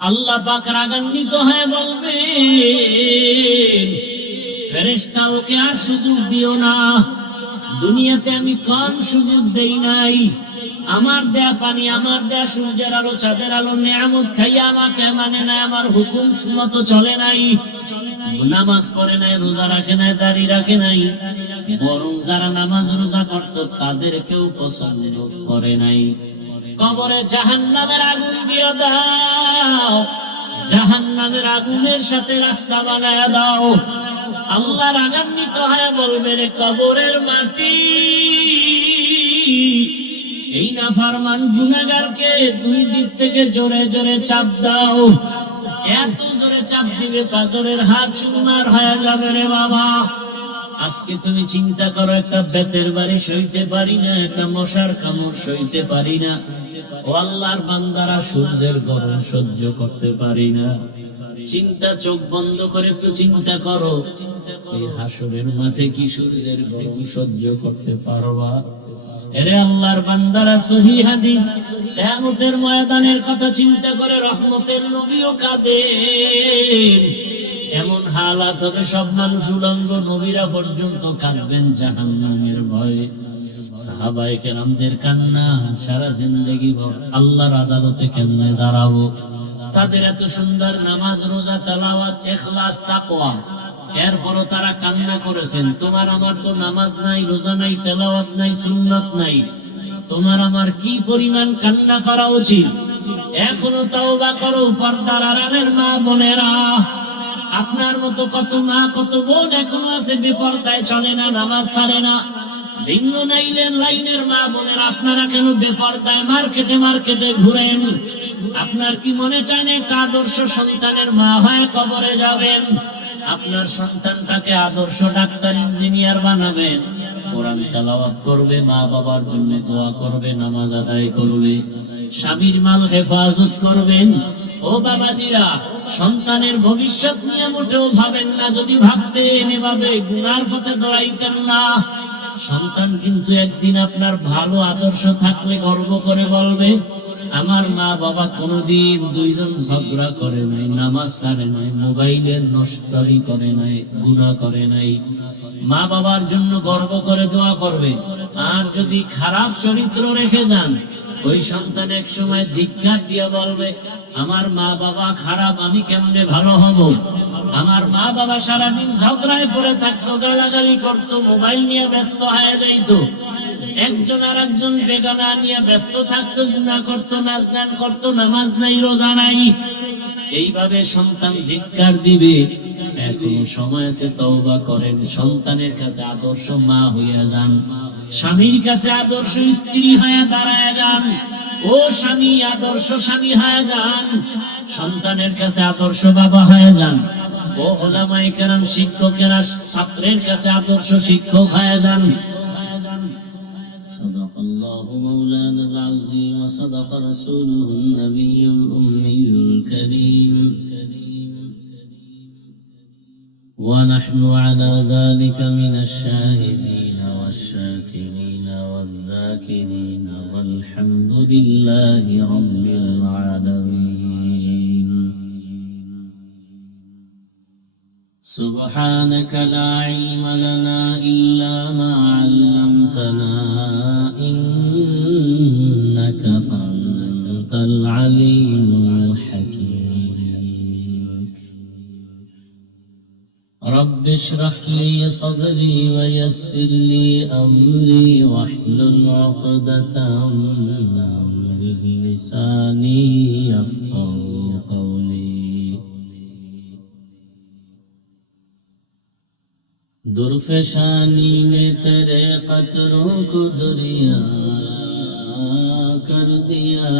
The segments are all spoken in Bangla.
আল্লাহ পাক রাগান্বিত হয়ে বলবেন, ফেরেশতা ওকে আর সুযোগ দিও না। দুনিয়াতে আমি কম সুযোগ দেই নাই, আমার দেয়া পানি, আমার দেয়া সূর্যের আলো, চাঁদের আলো, নিয়ামত খাইয়া আমাকে মানে নাই, আমার হুকুম মতো চলে নাই, নামাজ পড়ে নাই, রোজা রাখে নাই, দাড়ি রাখে নাই, বরং যারা নামাজ রোজা করত তাদেরকেও পছন্দ করে নাই। কবরে জাহান্নামের আগুন দিয়ে দাও, জাহান্নামের আগুনের সাথে রাস্তা বানায়া দাও। আল্লাহ রাগান্বিত হয়ে বলবেন, কবরের মাটি এই নাফরমান গুনাহগারকে দুই দিক থেকে জোরে জোরে চাপ দাও। এত জোরে চাপ দিবে পাজরের হাত চুরমার হয়ে যাবে রে বাবা। আজকে তুমি চিন্তা করো, একটা বেতের বাড়ি সইতে পারি না, একটা মশার কামড় সইতে পারি না। ও আল্লাহর বান্দারা, সূর্যের গরম সহ্য করতে পারি না। চিন্তা, চোখ বন্ধ করে একটু চিন্তা করো, এই হাসরের মাঠে কি সূর্যের গরম সহ্য করতে পারবা? এরে আল্লাহর বান্দারা, সহিহ হাদিস, কিয়ামতের ময়দানের কথা চিন্তা করে রহমতের নবীও কাঁদেন। এমন হালাত হবে সব মানুষ উলঙ্গ, নবীরা পর্যন্ত কাঁদবেন জাহান্নামের ভয়ে। সাহাবায়ে কেরামদের কান্না সারা জিন্দেগি আল্লাহর আদালতে কেমনে দাঁড়াবো। তাদের এত সুন্দর নামাজ, রোজা, তেলাওয়াত, ইখলাস, তাকওয়া, এরপরও তারা কান্না করেছেন। তোমার আমার তো নামাজ নাই, রোজা নাই, তেলাওয়াত নাই, সুন্নাত নাই, তোমার আমার কি পরিমাণ কান্না করা উচিত। এখনো তাওবা করো পর্দার আড়ালের মা বোনেরা। আপনার মতো কত মা, কত বোন এখনো আছে বেপরদায় চলে না, নামাজ ছাড়ে না। ভিন্ন লাইনের মা বোনেরা, আপনারা কেন বেপরদায় মার্কেটে মার্কেটে ঘুরেন? আপনার কি মনে চায় না একটা আদর্শ সন্তানের মা হয়ে কবরে যাবেন? আপনার সন্তানটাকে আদর্শ ডাক্তার, ইঞ্জিনিয়ার বানাবেন, কোরআন তেলাওয়াত করবে, মা বাবার জন্য দোয়া করবে, নামাজ আদায় করবে, স্বামীর মাল হেফাজত করবেন। ও বাবাজিরা, সন্তানের ভবিষ্যৎ নিয়ে মোটেও ভাবেন না। যদি ভাবতেন এভাবে গুনার পথে দৌড়াইতেন না। সন্তান কিন্তু একদিন আপনার ভালো আদর্শ থাকলে গর্ব করে বলবে, আমার মা বাবা কোনোদিন দুইজন ঝগড়া করে নাই, নামাজ ছাড়ে নাই, মোবাইলের নষ্টামি করে নাই, গুনাহ করে নাই। মা বাবার জন্য গর্ব করে দোয়া করবে। আর যদি খারাপ চরিত্র রেখে যান, ওই সন্তান এক সময় ধিক্কার দিয়া বলবে, আমার মা বাবা খারাপ, আমি কেমনে ভালো হব? আমার মা বাবা সারাদিন ঝগড়ায় পড়ে থাকতো, গালাগালি করতো, মোবাইল নিয়ে ব্যস্ত হয়ে যাইত, একজন আর একজন বেগানা নিয়ে ব্যস্ত থাকতো, গুনাহ করতো, নাচ গান করতো, নামাজ নাই, রোজা নাই। এইভাবে সন্তান ধিক্কার দিবে। এখনো সময় আছে, তওবা করেন, সন্তানের কাছে আদর্শ মা হইয়া যান, স্বামীর কাছে আদর্শ স্ত্রী হয়ে দাঁড়ায় যান। ও স্বামী, আদর্শ স্বামী হয়ে যান, সন্তানের কাছে আদর্শ বাবা হয়ে যান। ও উলামায়ে কেরাম, শিক্ষকেরা ছাত্রের কাছে আদর্শ শিক্ষক হয়ে যান। সাদাকাল্লাহু মাওলানাল আযীম ওয়া সাদাকা রাসূলুহুন নবিয়্যুল উম্মিয়্যুল কারীম ওয়া নাহনু আলা যালিকা মিনাশ শাহিদিন ওয়াশ শাকিরিন ওয়াজ যাকিরিন ওয়াল হামদুলিল্লাহি রাব্বিল আলামিন। سبحانك لا علم لنا إلا ما علمتنا إنك أنت العليم الحكيم. رب اشرح لي صدري ويسر لي أمري واحلل عقدة من لساني يفقهوا قولي. दुर्फशानी ने तेरे कतरों को दरिया कर दिया,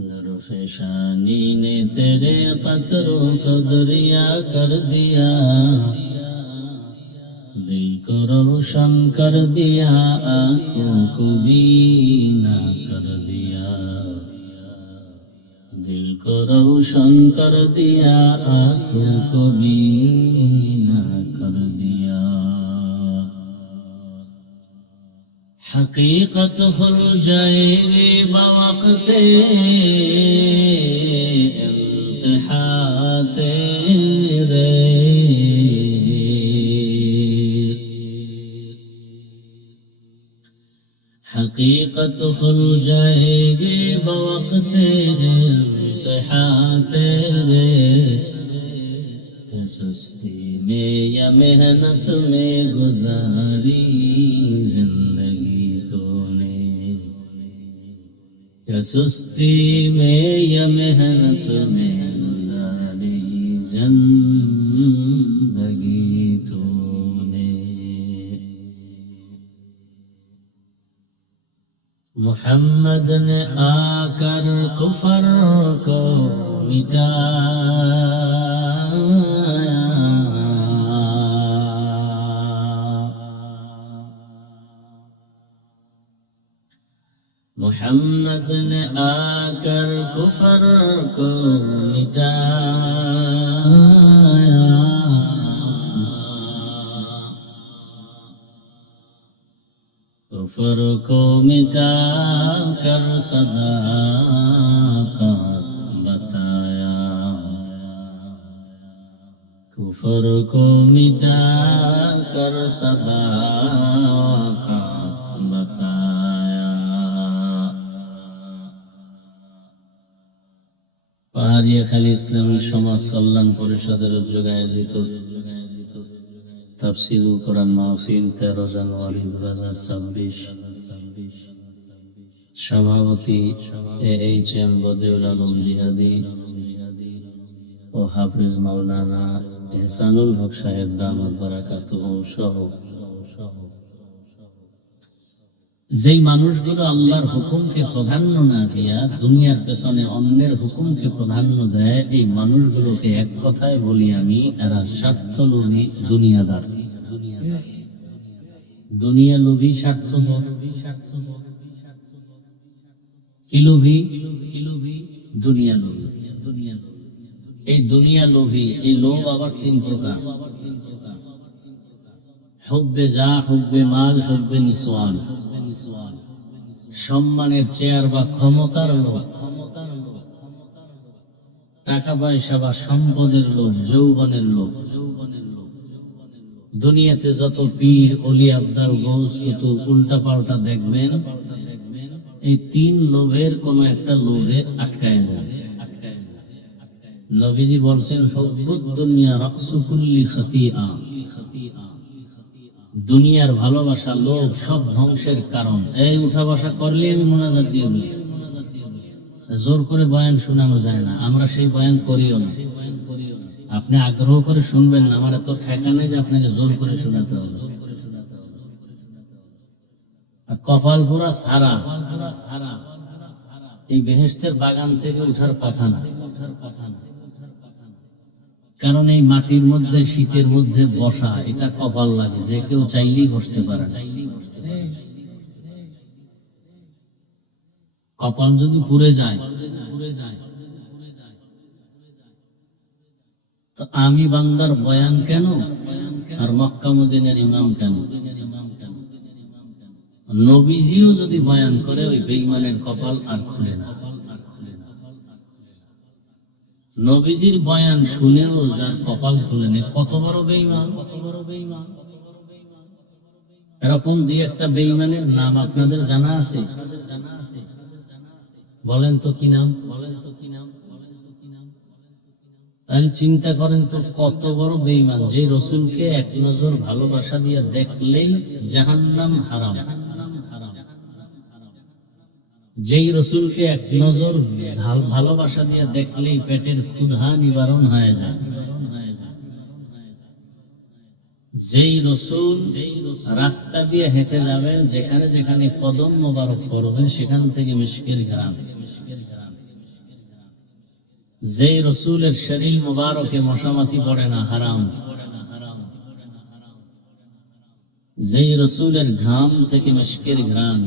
दुर्फशानी ने तेरे कतरों को दरिया कर दिया, दिल को रोशन कर दिया, आँखों को बीना कर दिया, दिल को रोशन कर दिया, आँखों को बीना कर दिया। हकीकत खुल जाएगी बवक्त इम्तिहा तेरे, हकीकत खुल जाएगी बवक्त इम्तिहा तेरे, क्या सुस्ती में या मेहनत में गुजारी जिंदगी तूने, क्या सुस्ती में या मेहनत में गुजारी जिंदगी तूने। मोहम्मद ने आकर कुफर को मिटाया, मोहम्मद ने आकर कुफर को मिटाया, कुफर को मिटा कर सदाकत बताया, कुफर को मिटा कर सदाकत बताया। পাহাড়িয়া খালী ইসলামী সমাজ কল্যাণ পরিষদের উদ্যোগে আয়োজিত তাফসীরুল কোরআন মাহফিল 13 জানুয়ারি 2026, সভাপতি AHM বদিউল আলম জিহাদি ও হাফেজ মাওলানা এহসানুল হক সাহেব দামাত বারাকাতুহু সহ যেই মানুষগুলো আল্লাহর হুকুমকে প্রাধান্য না দিয়া দুনিয়ার পেছনে অন্যের হুকুমকে প্রাধান্য দেয়, এই মানুষগুলোকে এক কথায় বলি আমি, এরা স্বার্থলোভী দুনিয়াদার, দুনিয়া লোভী স্বার্থপর। কি লোভী? দুনিয়া লোভী। এই দুনিয়া লোভী, এই লোভ আবার 3 প্রকার: হুব্বে জাহ, হুব্বে মাল, হুব্বে নিসওয়ান। সম্মানের চেয়ার বা ক্ষমতার লোভ, টাকা পয়সা বা সম্পদের লোভ, যৌবনের লোভ। দুনিয়াতে যত পীর, ওলি, আবদাল, গৌস, কুতুব উল্টা পাল্টা দেখবেন, এই 3 লোভের কোন একটা লোভে আটকায় যাবে। নবীজি বলছেন, হুব্বুদ দুনিয়া রাসু কুল্লি খাতিআ, দুনিয়ার ভালোবাসা, লোভ সব ধ্বংসের কারণ। এই উঠা বসা করলে আমি মোনাজাত দিয়ে দিই, জোর করে বয়ান শোনানো যায় না, আমরা সেই বয়ান করিও না। আপনি আগ্রহ করে শুনবেন না, আমার এত ঠেকা নেই যে আপনাকে জোর করে শোনাতে হবে। কপাল পুরা সারা, এই বেহেশতের বাগান থেকে উঠার কথা না। কারণ এই মাটির মধ্যে শীতের মধ্যে বসা, এটা কপাল লাগে, যে কেউ চাইলেই বসতে পারে। কপাল যদি পুড়ে যায়, তো আমি বান্দার বয়ান কেন আর মক্কা মদিনার ইমাম কেন? নবীজিও যদি বয়ান করে, ওই বেঈমানের কপাল আর খুলে না। নবীজির বয়ান শুনেও যার কপাল খুলে নেই, কত বড় বেঈমান! এরকম 2-1টা বেঈমানের নাম আপনাদের জানা আছে? বলেন তো কি নাম? তাহলে চিন্তা করেন তো কত বড় বেঈমান, যে রসুলকে এক নজর ভালোবাসা দিয়ে দেখলেই জাহান্নাম হারাম, যেই রসুলকে এক নজর ভালোবাসা দিয়ে দেখলেই পেটের ক্ষুধা নিবারণ হয়ে যায়, যেই রসুল রাস্তা দিয়ে হেঁটে যাবেন, যেখানে যেখানে কদম মোবারক পড়বে সেখান থেকে মিশকের ঘ্রাণ, যেই রসুলের শরীর মোবারকে মশামাছি পড়ে না, হারাম, যেই রসুলের ঘাম থেকে মিশকের ঘ্রাণ,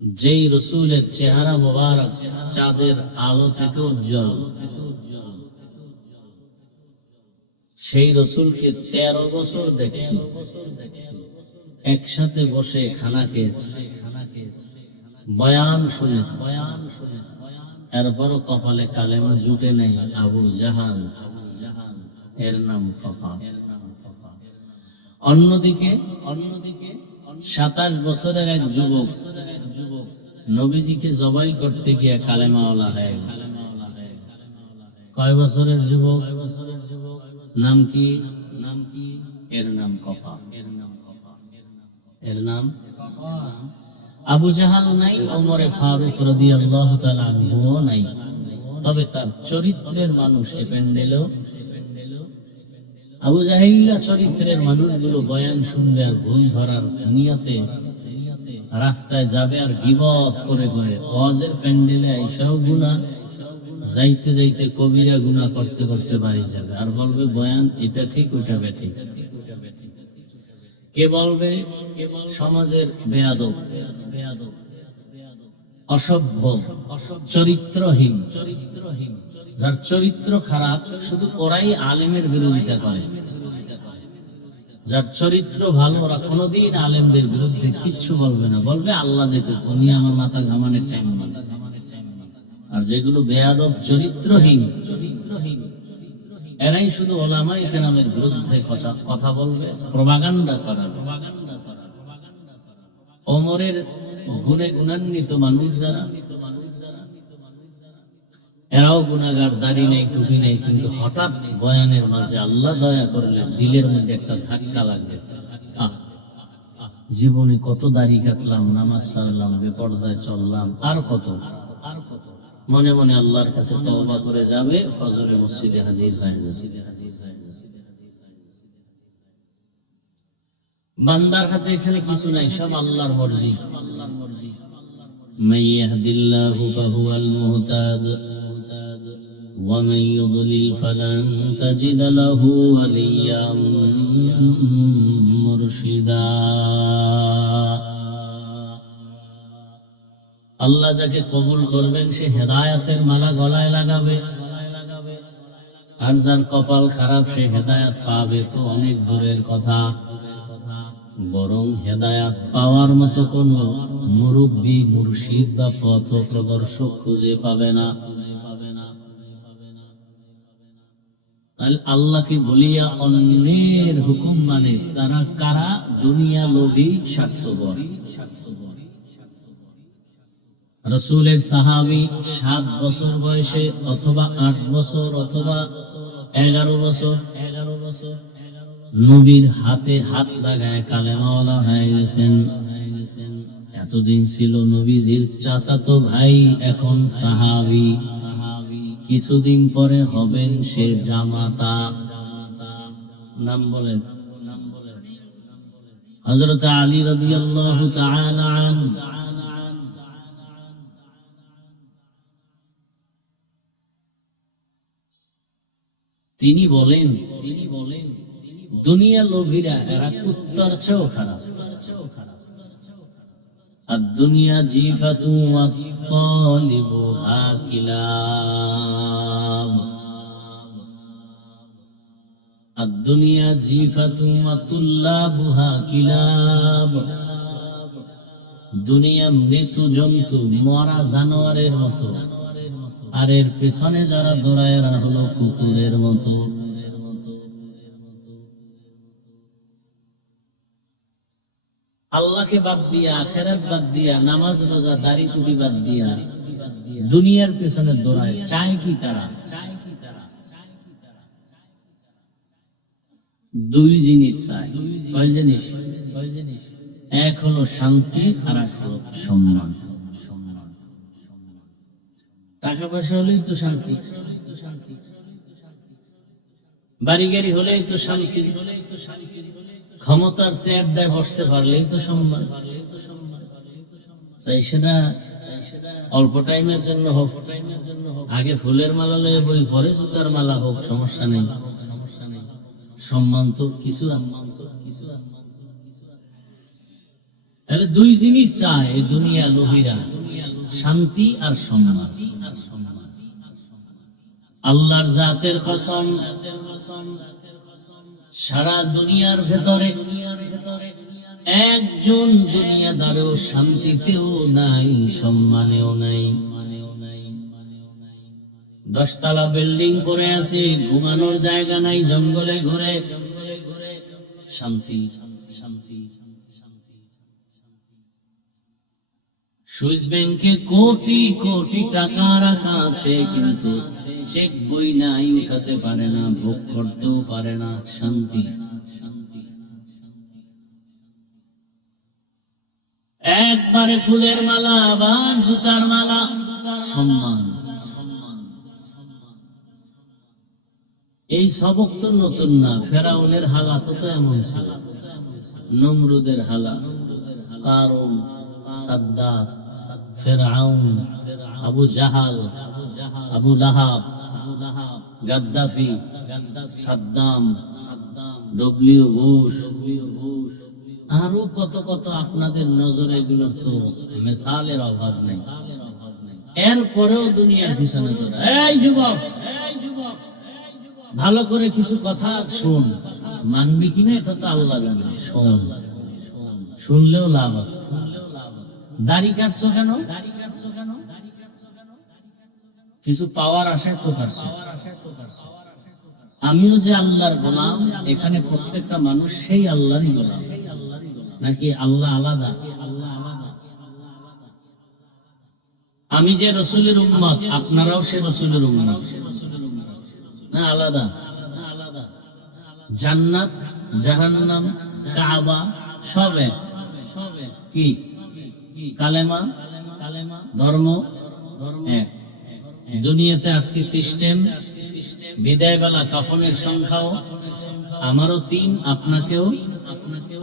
যেই রসুলের চেহারা মোবারক চাঁদের আলো থেকে উজ্জ্বল, সেই রসুলকে 13 বছর দেখছি, একসাথে বসে খানা খেয়েছি, বয়ান শুনেছি, এরপরও কপালে কালেমা জুটে নেই। আবু জাহাল, এর নাম কপাল। অন্যদিকে 27 বছরের এক যুবক নবীজিকে জবাই করতে গিয়ে কালেমাওয়ালা হয়ে গেছে। কয় বছরের যুবক? নাম কি? এর নাম কপাল। এর নাম আবু জাহাল নাই, ওমরে ফারুক রাদিয়াল্লাহু তাআলা আনহুও নাই, তবে তার চরিত্রের মানুষ এ প্যান্ডেলেও। আবু জাহিল্লা চরিত্রের মানুষগুলো বয়ান শুনবে আর ভুল ধরার নিয়তে রাস্তায় যাবে আর গীবত করে করে ওয়াজের প্যান্ডেলে আইসাও গুনাহ, যাইতে যাইতে কবিরা গুনাহ করতে করতে বাড়ি যাবে আর বলবে বয়ান এটা ঠিক ওটা বেঠিক। কে বলবে? সমাজের বেয়াদব, অসভ্য, চরিত্রহীন, যার চরিত্র খারাপ শুধু ওরাই আলেমের বিরোধিতা করে। যার চরিত্র ভালো ওরা কোনোদিন আলেমদের বিরুদ্ধে কিচ্ছু বলবে না, বলবে আল্লাহ দেখুক, উনি আমার মাথা ঘামানোর টাইম নেই। আর যেগুলো বেয়াদব চরিত্রহীন এরাই শুধু ওলামায়ে কেরামের বিরুদ্ধে কথা বলবে, প্রপাগান্ডা ছড়াবে। ওমরের গুণে গুণান্বিত মানুষ যারা, এরাও গুনাহগার, দাড়ি নেই, টুপি নেই, কিন্তু হঠাৎ বয়ানের মাঝে আল্লাহ দয়া করলেন দিলের মধ্যে একটা ধাক্কা লাগবে। জীবনে কত দাড়ি কাটলাম, নামাজ ছাড়লাম, বেপরদায় চললাম, আর কত মনে মনে আল্লাহর কাছে তওবা করে যাবে, ফজরে মসজিদে হাজির হয়ে যাবে। বান্দার হাতে এখানে কিছু নাই, সব আল্লাহর মর্জি। মান ইয়াহদিল্লাহু ফাহুয়াল মুহতাদ ওয়া মান ইউদ্লিল ফালান তাজিদ লাহু ওয়ালিয়্যাম মুরশিদা। আল্লাহ যাকে কবুল করবেন সে হেদায়েতের মালা গলায় লাগাবে, আর যার কপাল খারাপ সে হেদায়েত পাবে তো অনেক দূরের কথা। বরং হেদায়েত পাওয়ার মতো কোনো মুরব্বী, মুর্শিদ বা পথ প্রদর্শক খুঁজে পাবে না। তাহলে আল্লাহকে বলিয়া অন্যের হুকুম মানে তারা কারা? দুনিয়া লোভী, স্বার্থপর। রাসূলের সাহাবী 7 বছর বয়সে অথবা 8 বছর অথবা 11 বছর নবীর হাতে হাত লাগায় কালেমাওয়ালা হয়ে গেছেন। এতদিন ছিল নবীজির চাচাতো ভাই, এখন সাহাবী। কিছুদিন পরে হবেন সে জামাতা। নাম বলেন হযরত আলী রাদিয়াল্লাহু তাআলা আনহু। তিনি বলেন দুনিয়া লোভীরা এরা কুত্তার চেয়েও খারাপ। আদ-দুনিয়া জিফাতু ওয়া তালিবুহা কিলাব। আদ-দুনিয়া জিফাতু ওয়া তুল্লাবুহা কিলাব। দুনিয়া মৃত্যু জন্তু, মরা জানোয়ারের মতো, আর এর পেছনে যারা দৌড়ায় এরা হলো কুকুরের মতো। আল্লাহকে বাদ দিয়া, আখিরাত বাদ দিয়া, নামাজ রোজা দাড়ি টুপি বাদ দিয়া দুনিয়ার পেছনে দৌড়ায়। চায় কি তারা? দুই জিনিস চায়। কয় জিনিস? এক হলো শান্তি, আর এক হলো সম্মান। টাকা পয়সা হলেই তো শান্তি, বাড়ি গাড়ি হলেই তো শান্তি, ক্ষমতার চেয়ারটায় বসতে পারলেই তো সম্মান। চাই সেটা অল্প টাইমের জন্য হোক, আগে ফুলের মালা লয়ে বই, পরে জুতার মালা হোক, সমস্যা নেই। সম্মান তো কিছু আছে। তাহলে দুই জিনিস চায় এই দুনিয়া লোভীরা, শান্তি আর সম্মান। আল্লাহর জাতের কসম, সারা দুনিয়ার ভেতরে একজন দুনিয়াদারও শান্তিতেও নাই, সম্মানেও নাই। 10 তলা বিল্ডিং করে আছে, ঘুমানোর জায়গা নাই, জঙ্গলে ঘুরে শান্তি। সুইস ব্যাংকে কোটি কোটি টাকা রাখা আছে, কিন্তু চেক বই নাই, উঠাতে পারে না, ভোগ করতেও পারে না, শান্তি। একবারে ফুলের মালা, আবার জুতার মালা, সম্মান। এই সবক তো নতুন না, ফেরাউনের হালাত তো এমন ছিল, নমরুদের হালাত, কারুন, সাদ্দাত, ফেরাউন, Abu Jahl, Abu Lahab, Gaddafi, Saddam, W Bush, আরো কত কত আপনাদের নজরে এগুলো তো মিসালের অভাব নেই। এরপরেও দুনিয়ার পিছনে ধরা। এই যুবক, ভালো করে কিছু কথা শুন, মানবি কিনা এটা তো আল্লাহ জানে। শোন, শুনলেও লাভ আছে। দাড়ি কাটছো কেন? কিছু পাওয়ার আসে তো কাটছো। আমিও যে আল্লাহর গোলাম, এখানে প্রত্যেকটা মানুষ সেই আল্লাহরই গোলাম, নাকি আল্লাহ আলাদা? আমি যে রসুলের উম্মত, আপনারাও সে রসুলের উম্মত, না আলাদা? জান্নাত, জাহান্নাম, কাবা সব এক। কি কালেমা, ধর্ম এক। দুনিয়াতে আসছি সিস্টেম, বিদায় বেলা কাফনের সংখ্যাও আমারও 3, আপনাকেও।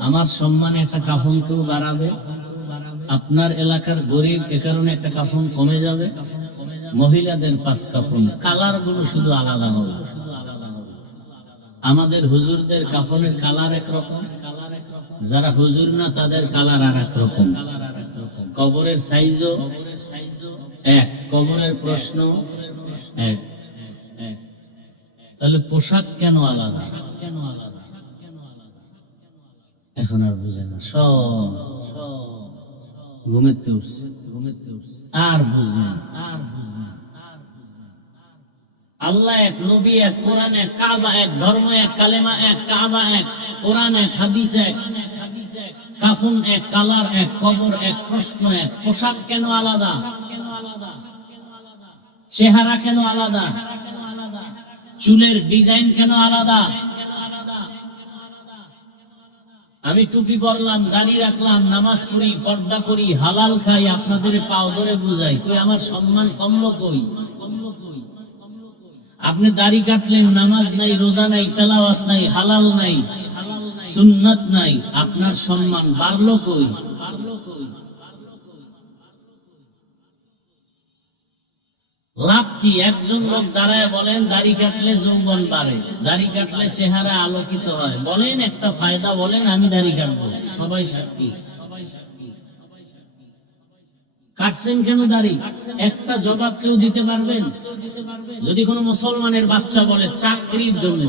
আমার সম্মানে একটা কাফন কেউ বাড়াবে, আপনার এলাকার গরিব এ কারণে একটা কাফন কমে যাবে। মহিলাদের 5 কাফন, কালার গুলো শুধু আলাদা হবে। আমাদের হুজুরদের কাফনের কালার একরকম, যারা হুজুর না তাদের কালার আর এক রকম। কবরের সাইজও এক, কবরের প্রশ্ন এক। তাহলে পোশাক কেন আলাদা? এখন আর বুঝে না, সব ঘুমেতে উঠছে, আর বুঝলেন। আল্লাহ এক, নবী এক, কোরআন এক, কাবা এক, ধর্ম এক, কালেমা এক, কাবা এক, কোরআন এক, হাদিস এক, কাফন এক, কালার এক, কবর এক, প্রশ্ন এক। পোশাক কেন আলাদা? চেহারা কেন আলাদা? চুলের ডিজাইন কেন আলাদা? আমি টুপি পরলাম, দাড়ি রাখলাম, নামাজ পড়ি, পর্দা করি, হালাল খাই, আপনাদের পাও ধরে বুঝাই, কই আমার সম্মান কমলো? কই আপনি দাড়ি কাটলেন, নামাজ নাই, রোজা নাই, তেলাওয়াত নাই, হালাল নাই, সুন্নাত নাই, আপনার সম্মান বাড়লো কই? লাভ কি? একজন লোক দাঁড়ায় বলেন দাড়ি কাটলে যৌবন বাড়ে, দাড়ি কাটলে চেহারা আলোকিত হয়। বলেন একটা ফায়দা, বলেন আমি দাড়ি কাটবো, সবাই সাক্ষী। কাটছেন কেন দাড়ি? একটা জবাব কেউ দিতে পারবেন? যদি কোনো মুসলমানের বাচ্চা বলে চাকরির জন্য,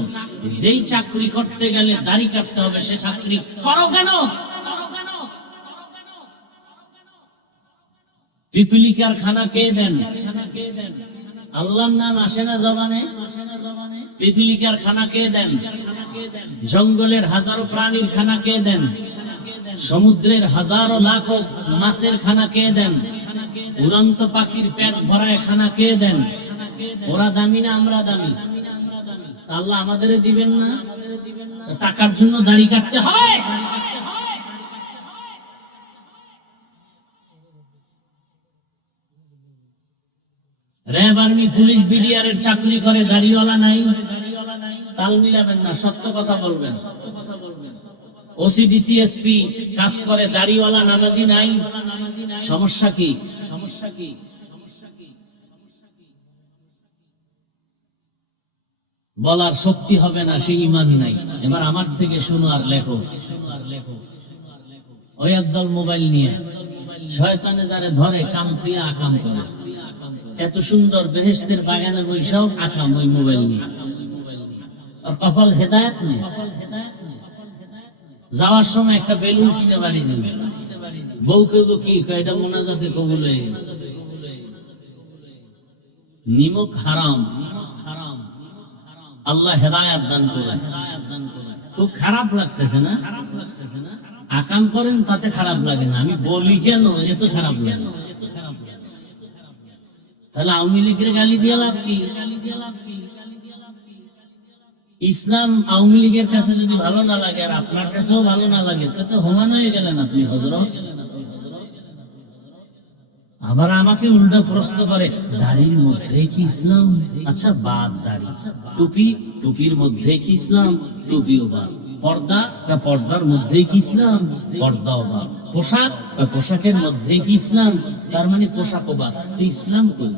যেই চাকরি করতে গেলে দাড়ি কাটতে হবে, সে চাকরি করো কেন? পিপিলিকার খানা কে দেন? আল্লাহর নাম আসে না জবানে? পিপিলিকার খানা কে দেন? জঙ্গলের হাজারো প্রাণীর খানা কে দেন? সমুদ্রের হাজারো লাখো মাছের খানা কে দেন? উড়ন্ত পাখির পেট ভরায় খানা কে দেন? ওরা দামি না আমরা দামি? আল্লাহ আমাদের দিবেন না? টাকার জন্য দাড়ি কাটতে হয়? র্যাব, আর্মি, পুলিশ, বিডিআর এর চাকরি করে, দাড়িওয়ালা নাই। তাল মিলাবেন না, সত্য কথা বলবেন। ওসিডিসি, এসপি কাজ করে, দাড়িওয়ালা, নামাজি নাই। সমস্যা কি? বলার শক্তি হবে না, সেই ঈমান নাই। এবার আমার থেকে শুনো আর লেখো। ওই একদল মোবাইল নিয়ে শয়তানে যারে ধরে কাম থুইয়া আকাম করে। এত সুন্দর বেহেশতের বাগানে বৈশাও আকাম ওই মোবাইল নিয়ে। আর কপাল হেদায়েত নেই। যাওয়ার সময় একটা বেলুন কিনে বাড়ি যাবে, বউকে কি এটা মোনাজাতে কবুল হয়ে গেছে। নিমক হারাম, আল্লাহ হেদায়েত দান করে। খুব খারাপ লাগতেছে না? আকাম করেন তাতে খারাপ লাগে না, আমি বলি কেন এত খারাপ লাগে। তাহলে আওয়ামী লীগের গালি দিয়ে লাভ কি? ইসলাম আওয়ামী লীগের কাছে যদি ভালো না লাগে আর আপনার কাছেও ভালো না লাগে, তাতে হোমান হয়ে গেলেন আপনি হযরত। আবার আমাকে উল্টা প্রশ্ন করে, দাড়ির মধ্যে কি ইসলাম? আচ্ছা বাদ দাড়ি, টুপি, টুপির মধ্যে কি ইসলাম? টুপিও বাদ। পর্দা, পর্দার মধ্যে কি ইসলাম? পর্দাও বাদ। পোশাক, পোশাকের মধ্যে কি ইসলাম? তার মানে পোশাকও বাদ। তো ইসলাম কই?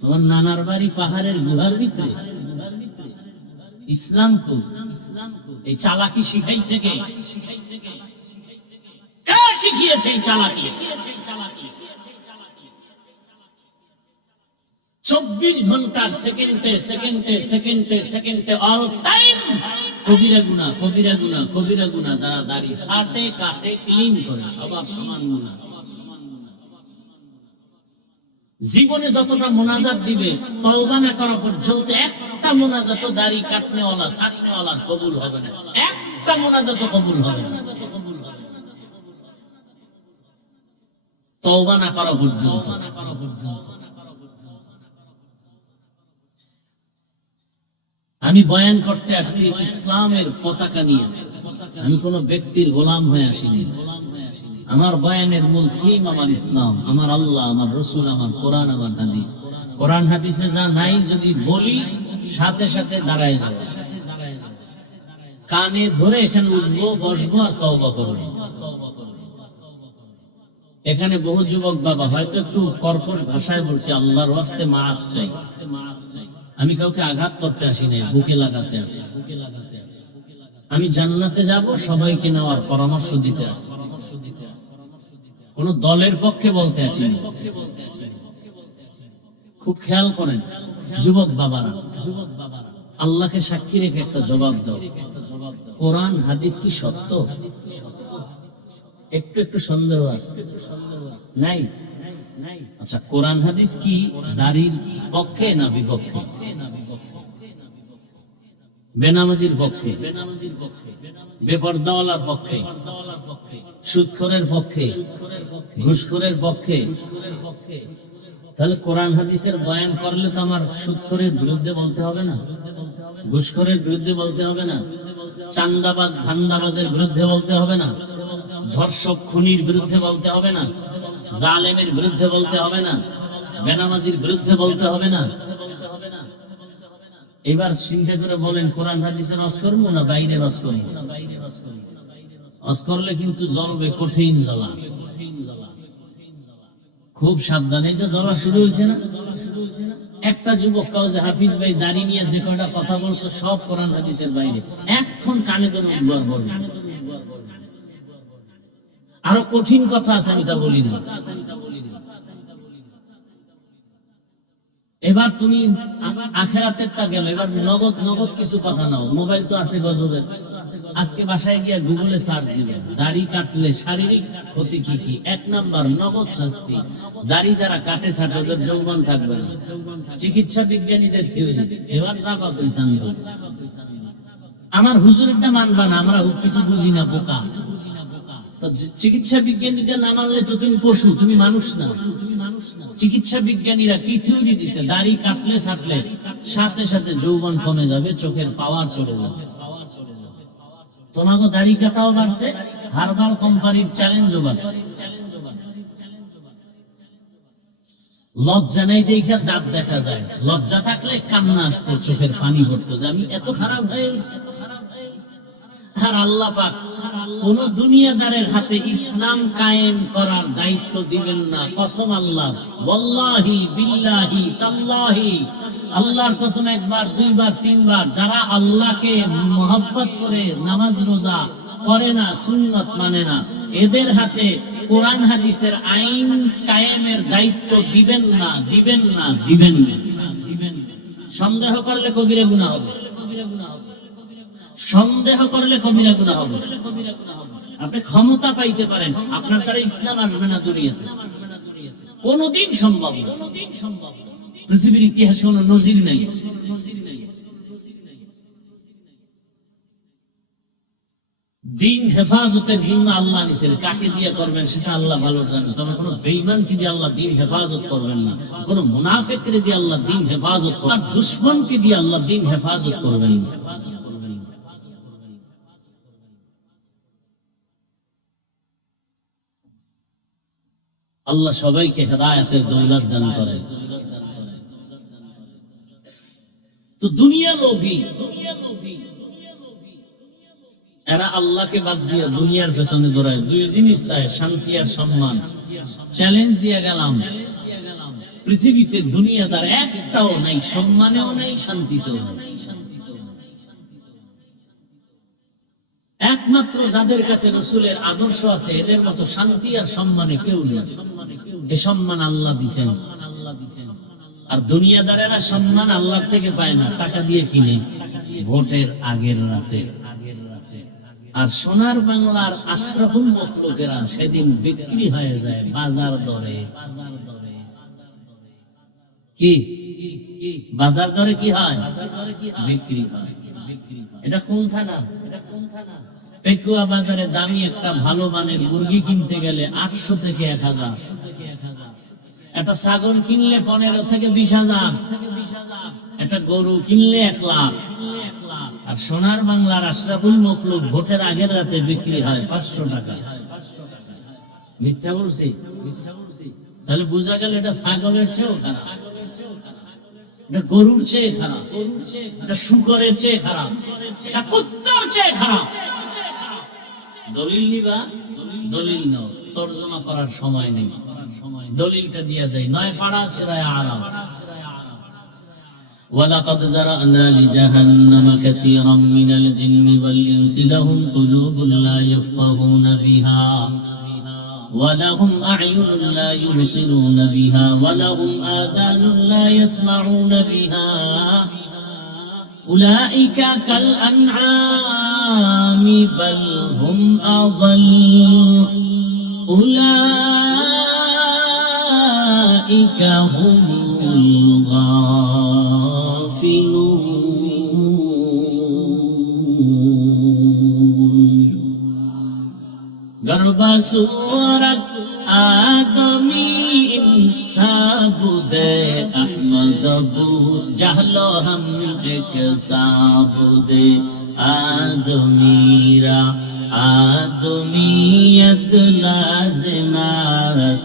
তোমার নানার বাড়ি পাহাড়ের গুহার ভিতরে, ইসলাম কই? এই চালাকি শিখাইছে কে? কে শিখিয়েছে এই চালাকি? 24 ঘন্টা সেকেন্ডে সেকেন্ডে সেকেন্ডে সেকেন্ডে অল টাইম কবিরা গুনাহ, কবিরা গুনাহ, কবিরা গুনাহ। যারা দাড়ি ছাটে কাটে ক্লিন করে সবার সমান গুনাহ। জীবনে যতটা মোনাজাত দিবে তওবা না করা পর্যন্ত একটা মোনাজাত দাড়ি কাটনেওয়ালা ছাটনেওয়ালা কবুল হবে না, একটা মোনাজাত কবুল হবে না তওবা না করা পর্যন্ত। আমি বয়ান করতে আসছি ইসলামের পতাকা নিয়ে, আমি কোন ব্যক্তির গোলাম হয়ে আসিনি। আমার বয়ানের মূল থিম আমার ইসলাম, আমার আল্লাহ, আমার রসুল, আমার কোরআন, আমার হাদিস। কোরআন হাদিসে যা নাই যদি বলি সাথে সাথে দাঁড়ায় যাবে, কানে ধরে এখানে উঠবো, বসবো আর তওবা করবো। এখানে বহু যুবক বাবা হয়তো একটু কর্কশ ভাষায় বলছি, আল্লাহর ওয়াস্তে মাফ চাই। আমি কাউকে আঘাত করতে আসি নাই, বুকে লাগাতে আসি। আমি জান্নাতে যাব সবাইকে নেওয়ার পরামর্শ দিতে আসি, কোন দলের পক্ষে বলতে আসিনি। খুব খেয়াল করেন যুবক বাবারা, আল্লাহকে সাক্ষী রেখে একটা জবাব দাও, কোরআন হাদিস কি সত্য? একটু একটু সন্দেহ আছে নাই? আচ্ছা, কোরআন হাদিস কি দাড়ির পক্ষে না বিপক্ষে? বেনামাজির পক্ষে, বেপরদাওয়ালার পক্ষে, সুদখোরের পক্ষে, ঘুষখোরের পক্ষে। তাহলে কোরআন হাদিসের বয়ান করলে তো আমার সুদখোরের বিরুদ্ধে বলতে হবে না, ঘুষখোরের বিরুদ্ধে বলতে হবে না, চান্দাবাজ ধান্দাবাজের বিরুদ্ধে বলতে হবে না, ধর্ষক খুনির বিরুদ্ধে বলতে হবে না, জালেমের বিরুদ্ধে বলতে হবে না, বেনামাজির বিরুদ্ধে বলতে হবে না। এবার চিন্তা করে বলেন, কোরআন হাদিসে রস করবো না বাইরে রস করবো? রস করলে কিন্তু জ্বলবে কঠিন জ্বালা। খুব সাবধানে, যে জ্বলা শুরু হয়েছে না। একটা যুবক কাউ যে হাফিজ ভাই দাড়ি নিয়ে যে কয়টা কথা বলছো সব কোরআন হাদিসের বাইরে, এখন কানে ধরে উঠবার বলবে। আরো কঠিন কথা আছে, আমি তা বলি না। এবার তুমি আখিরাতের তা গেল, এবার নগদ নগদ কিছু কথা নাও। মোবাইল তো আছে গজবের, আজকে বাসায় গিয়ে গুগলে সার্চ দিবে দাড়ি কাটলে শারীরিক ক্ষতি কি কি। 1 নাম্বার নগদ শাস্তি, দাড়ি যারা কাটে ছাটে ওদের যৌবন থাকবে না। চিকিৎসা বিজ্ঞানীদের থিওরি, এবার যাবা কইসান। আমার হুজুরটা মানবা না, আমরা কিছু বুঝি না, বোকা। চিকিৎসা বিজ্ঞানীরা না মানলে তো তুমি পশু, তুমি মানুষ না। চিকিৎসা বিজ্ঞানীরা কি থিওরি দিছে, দাড়ি কাটলে ছাটলে সাথে সাথে যৌবন কমে যাবে, চোখের পাওয়ার চলে যাবে। তোমাকে দাড়ি কাটাও বাড়ছে, হারবাল কোম্পানির চ্যালেঞ্জও বাড়ছে। লজ্জা নেই দেখে দাঁত দেখা যায়, লজ্জা থাকলে কান্না আসতো, চোখের পানি পড়তো যে আমি এত খারাপ হয়ে গেছি। আর আল্লাহ পাক কোন দুনিয়াদারের হাতে ইসলাম কায়েম করার দায়িত্ব দিবেন না। কসম আল্লাহ, ওয়াল্লাহি বিল্লাহি তাল্লাহি, আল্লাহর কসম, একবার দুইবার তিনবার, যারা আল্লাহকে মহব্বত করে নামাজ রোজা করে না, সুন্নত মানে না, এদের হাতে কোরআন হাদিসের আইন কায়েমের দায়িত্ব দিবেন না, দিবেন না, দিবেন না। সন্দেহ করলে কবিরা গুনাহ হবে। সন্দেহ করলে কবিরা গুনাহ হবে। আপনি ক্ষমতা পাইতে পারেন, আপনার দ্বারা ইসলাম আসবে না দুনিয়াতে, কোনদিন সম্ভব না। পৃথিবীর ইতিহাসে কোনো নজির নাই। দিন হেফাজতের জিম্মা আল্লাহ নিছেন, কাকে দিয়ে করবেন সেটা আল্লাহ ভালো জানেন। তবে কোনো বেঈমানকে দিয়ে আল্লাহ দিন হেফাজত করবেন না, কোনো মুনাফিককে দিয়ে আল্লাহ দিন হেফাজত করবেন, দুশমনকে দিয়ে আল্লাহ দিন হেফাজত করবেন না। আল্লাহ সবাইকে হেদায়েতের দৌলত দান করেন। তো দুনিয়া লোভী, এরা আল্লাহকে বাদ দিয়ে দুনিয়ার পেছনে দৌড়ায়। দুই জিনিস চায়, শান্তি আর সম্মান। চ্যালেঞ্জ দিয়ে গেলাম, পৃথিবীতে দুনিয়াদার একটাও নাই, সম্মানেও নাই, শান্তিতেও নাই। একমাত্র যাদের কাছে রাসূলের আদর্শ আছে, এদের মতো শান্তি আর সম্মানে কেউ নেই। এই সম্মান আল্লাহ দিবেন। আর দুনিয়াদারেরা সম্মান আল্লাহর থেকে পায় না, টাকা দিয়ে কিনে ভোটের আগের রাতে। আর সোনার বাংলার আশরাফুল মখলুকেরা সেদিন বিক্রি হয়ে যায় বাজার দরে। কি বাজার দরে কি হয়? বিক্রি হয়। এটা কোন থানা? পেকুয়া বাজারে দামি একটা ভালো মানের মুরগি কিনতে গেলে 800 থেকে 1000, একটা ছাগল কিনলে 15 থেকে 20,000, একটা গরু কিনলে 1 লাখ। আর সোনার বাংলার আশরাফুল মখলুক ভোটের আগের রাতে বিক্রি হয় 500 টাকা। মিথ্যা বলছি? তাহলে বোঝা গেল এটা ছাগলের চেয়েও খারাপ, এটা গরুর চেয়ে খারাপ, এটা শুকরের চেয়ে খারাপ, এটা কুত্তার চেয়ে খারাপ। দলিল নিবা? দলিল নাও, তরজমা করার সময় নেই, দলিলটা দিয়া যায়। 9 পারা সূরা আরাম। وَلَقَدْ زَرَعْنَا لِجَهَنَّمَ كَثِيرًا مِنَ الْجِنِّ وَالْإِنسِ لَهُمْ قُلُوبٌ لَا يَفْقَهُونَ بِهَا وَلَهُمْ أَعْيُنٌ لَا يُبْصِرُونَ بِهَا وَلَهُمْ آذَانٌ لَا يَسْمَعُونَ بِهَا أُولَئِكَ كَالْأَنْعَامِ بَلْ هُمْ أَضَلُّ أُولَئِكَ هُمُ गरबा सूरत आदमी साबुदे अहमद अबू जहलो हम एक साबुदे आदमीरा आदमीयत लाजिमास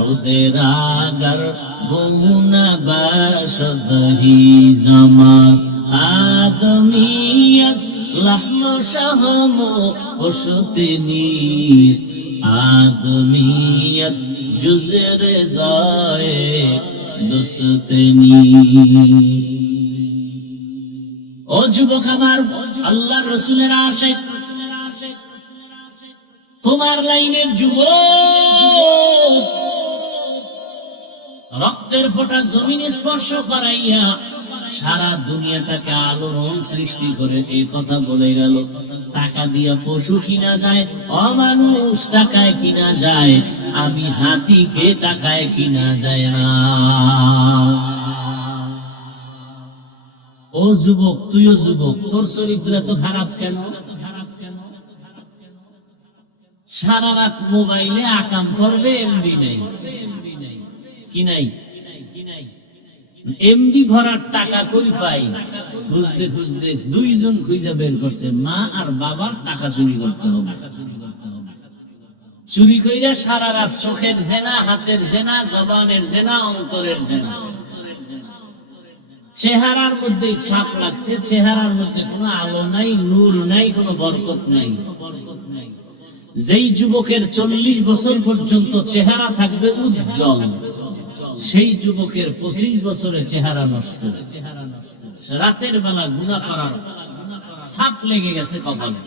औदेरा गर गुना बाशद ही जमास आदमीयत लहम शहम खुशतनीस आदमीयत जुज़र जाए दुस्तनीस। ओ যুবক আমার, আল্লাহর রাসূলের আশিক, তোমার লাইনের যুবক, রক্তের ফোঁটা জমিন স্পর্শ করাইয়া সারা দুনিয়াটাকে আলোড়ন সৃষ্টি করে এই কথা বলে গেল। টাকা দিয়ে পশু কিনা যায়, অমানুষ টাকায় কিনা যায়, আমি হাতিকে টাকায় কিনা যায় না। ও যুবক, তুইও যুবক, তোর চরিত্র এত খারাপ কেন? সারা রাত মোবাইলে আকাম করবে, এমবি নেই। কি নাই? এমবি ভরার টাকা কই পাই? খুঁজতে খুঁজতে 2 জন খুঁজে বের করছে, মা আর বাবার টাকা চুরি করতে হবে। চুরি কইরা সারা রাত চোখের জেনা, হাতের জেনা, জবানের জেনা, অন্তরের জেনা। চেহারার মধ্যে ছাপ লাগছে, চেহারার মধ্যে কোনো আলো নাই, নূর নাই, কোনো বরকত নাই। যেই যুবকের 40 বছর পর্যন্ত চেহারা থাকবে উজ্জ্বল, সেই যুবকের 25 বছরে চেহারা নষ্ট। রাতের বেলা গুনাহ করার ছাপ লেগে গেছে কপালে।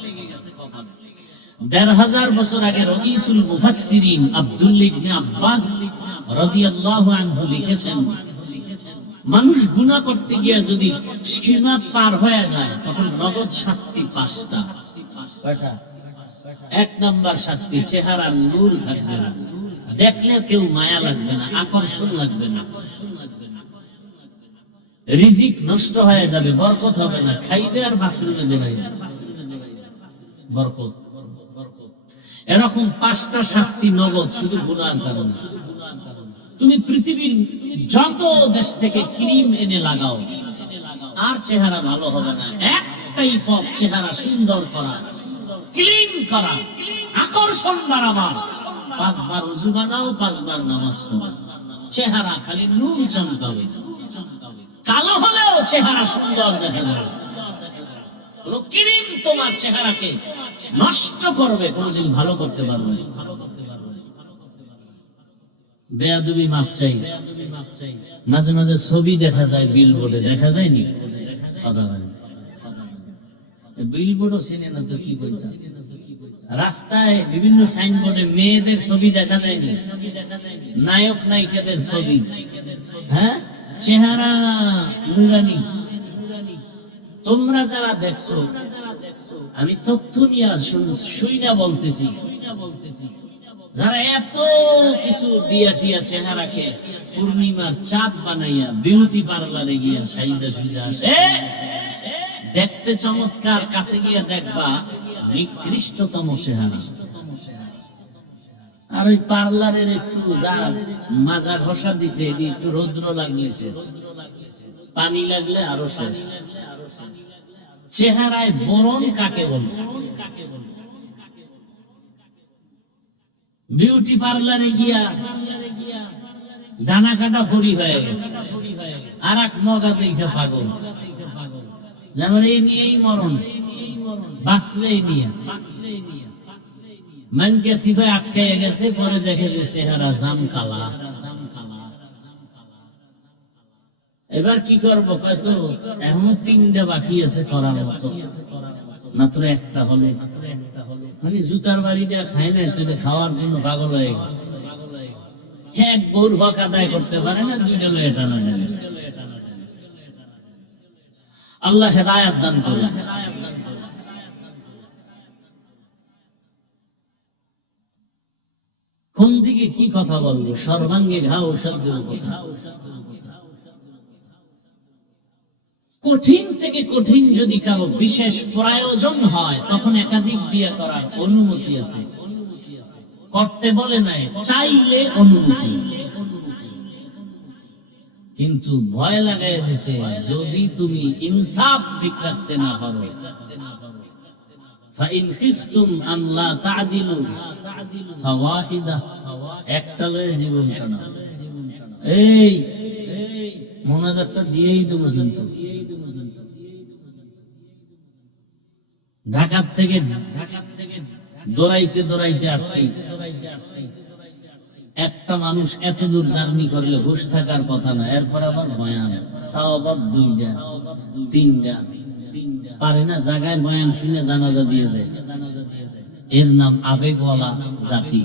1500 বছর আগে রাইসুল মুফাসসিরিন আব্দুল্লাহ ইবনে আব্বাস রাদিয়াল্লাহু আনহু লিখেছেন, মানুষ গুনাহ করতে গিয়ে যদি সীমা পার হয়ে যায় তখন নগদ শাস্তি 5টা। কয়টা? 1 নাম্বার শাস্তি, চেহারার নূর থাকবে না, দেখলে কেউ মায়া লাগবে না, আকর্ষণ লাগবে না, রিজিক নষ্ট হয়ে যাবে, বরকত হবে না, খাইবে আর বাথরুমে দৌড়াইবে, বরকত। এরকম 5টা শাস্তি নগদ, শুধু গুনাহের কারণে। তুমি পৃথিবীর যত দেশ থেকে ক্রিম এনে লাগাও, আর চেহারা ভালো হবে না। একটাই পথ, চেহারা সুন্দর করা, ক্লিন করা, আকর্ষণ বাড়াবা। 5 বার ওযু বানাও, 5 বার নামাজ পড়ো, চেহারা খালি নূর চমকাবে। কালো হলেও চেহারা সুন্দর দেখা যাবে। ক্রিম তোমার চেহারাকে নষ্ট করবে, কোনদিন ভালো করতে পারবে না। বেয়াদবি মাপ চাই। মাঝে মাঝে ছবি দেখা যায় বিলবোর্ডে, দেখা যায়নি? বিলবোর্ডও চিনে না তো কি বলতাম। রাস্তায় বিভিন্ন সাইনবোর্ডে মেয়েদের ছবি দেখা যায়নি? নায়ক নায়িকাদের ছবি, হ্যাঁ, চেহারা নুরানি। তোমরা যারা দেখছো, আমি তথ্য নিয়ে শুই না বলতেছি, যারা এত কিছু দিয়া টিয়া চেহারাকে পূর্ণিমার চাঁদ বানাইয়া বিউটি পার্লারে গিয়া সাইজা সুজা আসে, দেখতে চমৎকার, কাছে গিয়া দেখবা নিকৃষ্টতম চেহারা। আর ওই পার্লারের একটু যা মাজা ঘষা দিছে, একটু রৌদ্র লাগলে শেষ, পানি লাগলে আরো শেষ। চেহারায় বরণ কাকে বলে? বিউটি পার্লারে গিয়া ডানা কাটা ফড়ি হয়ে গেছে, আর এক মগা দেখে পাগল, যেমন এই নিয়েই মরণ, বাঁচলেই নিয়ে মানকে সিফায় আটকে গেছে। পরে দেখে যে চেহারা জাম কালা। এবার কি করবো? হয়তো এখনো 3টা বাকি আছে করার মতো, মাত্র 1টা হলো। মানে জুতার বাড়ি দেওয়া খায় না, তো খাওয়ার জন্য পাগল হয়ে গেছে। এক বউর হক আদায় করতে পারে না, 2টা লয়ে টানা টানে। আল্লাহ হেদায়েত দান করুন। কোন দিকে কি কথা বলবো? সর্বাঙ্গে ঘা ঔষধের কথা। কঠিন থেকে কঠিন যদি কারো বিশেষ প্রয়োজন হয়, তখন একাধিক বিয়ে করার অনুমতি আছে। করতে বলে নাই, চাইলে অনুমতি আছে। কিন্তু ভয় লাগাই দিছে, যদি তুমি ইনসাফ ঠিক রাখতে না পারো, ফাইন খিফতুম আন লা তা'দিলু ফাওয়াহিদা, একটা লয়ে জীবন কানা। এই মোনাজাতটা দিয়েই দেবো। কিন্তু ঢাকার থেকে দৌড়াইতে দৌড়াইতে আসছি। একটা মানুষ এত দূর জার্নি করলে হুশ থাকার কথা না, এরপর আবার বয়ান, তাও আবার 2টা 3টা, পারে না জায়গায় বয়ান শুনে জানাজা দিয়ে দেয়। এর নাম আবেগওয়ালা জাতি।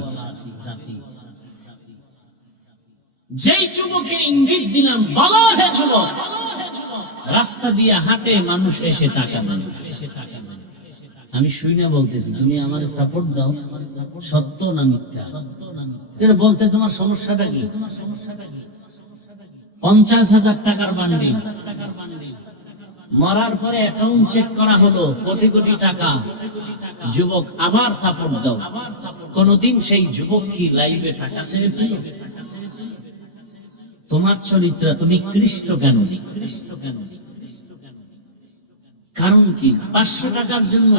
যেই যুবকের ইঙ্গিত দিলাম, বলো হে যুবক, রাস্তা দিয়ে হাঁটে মানুষ এসে টাকা দেয়। আমি শুনে বলতেছি, তুমি আমার সাপোর্ট দাও, সত্য না মিথ্যা? এটা বলতে তোমার সমস্যাটা কি? 50,000 টাকার বান্ডিল, মরার পরে অ্যাকাউন্ট চেক করা হলো কোটি কোটি টাকা। যুবক আবার সাপোর্ট দাও। কোনদিন সেই যুবক কি লাইভে টাকা চেয়েছিল? তোমার চরিত্র তুমি নিকৃষ্ট কেন? কারণ কি? 500 টাকার জন্য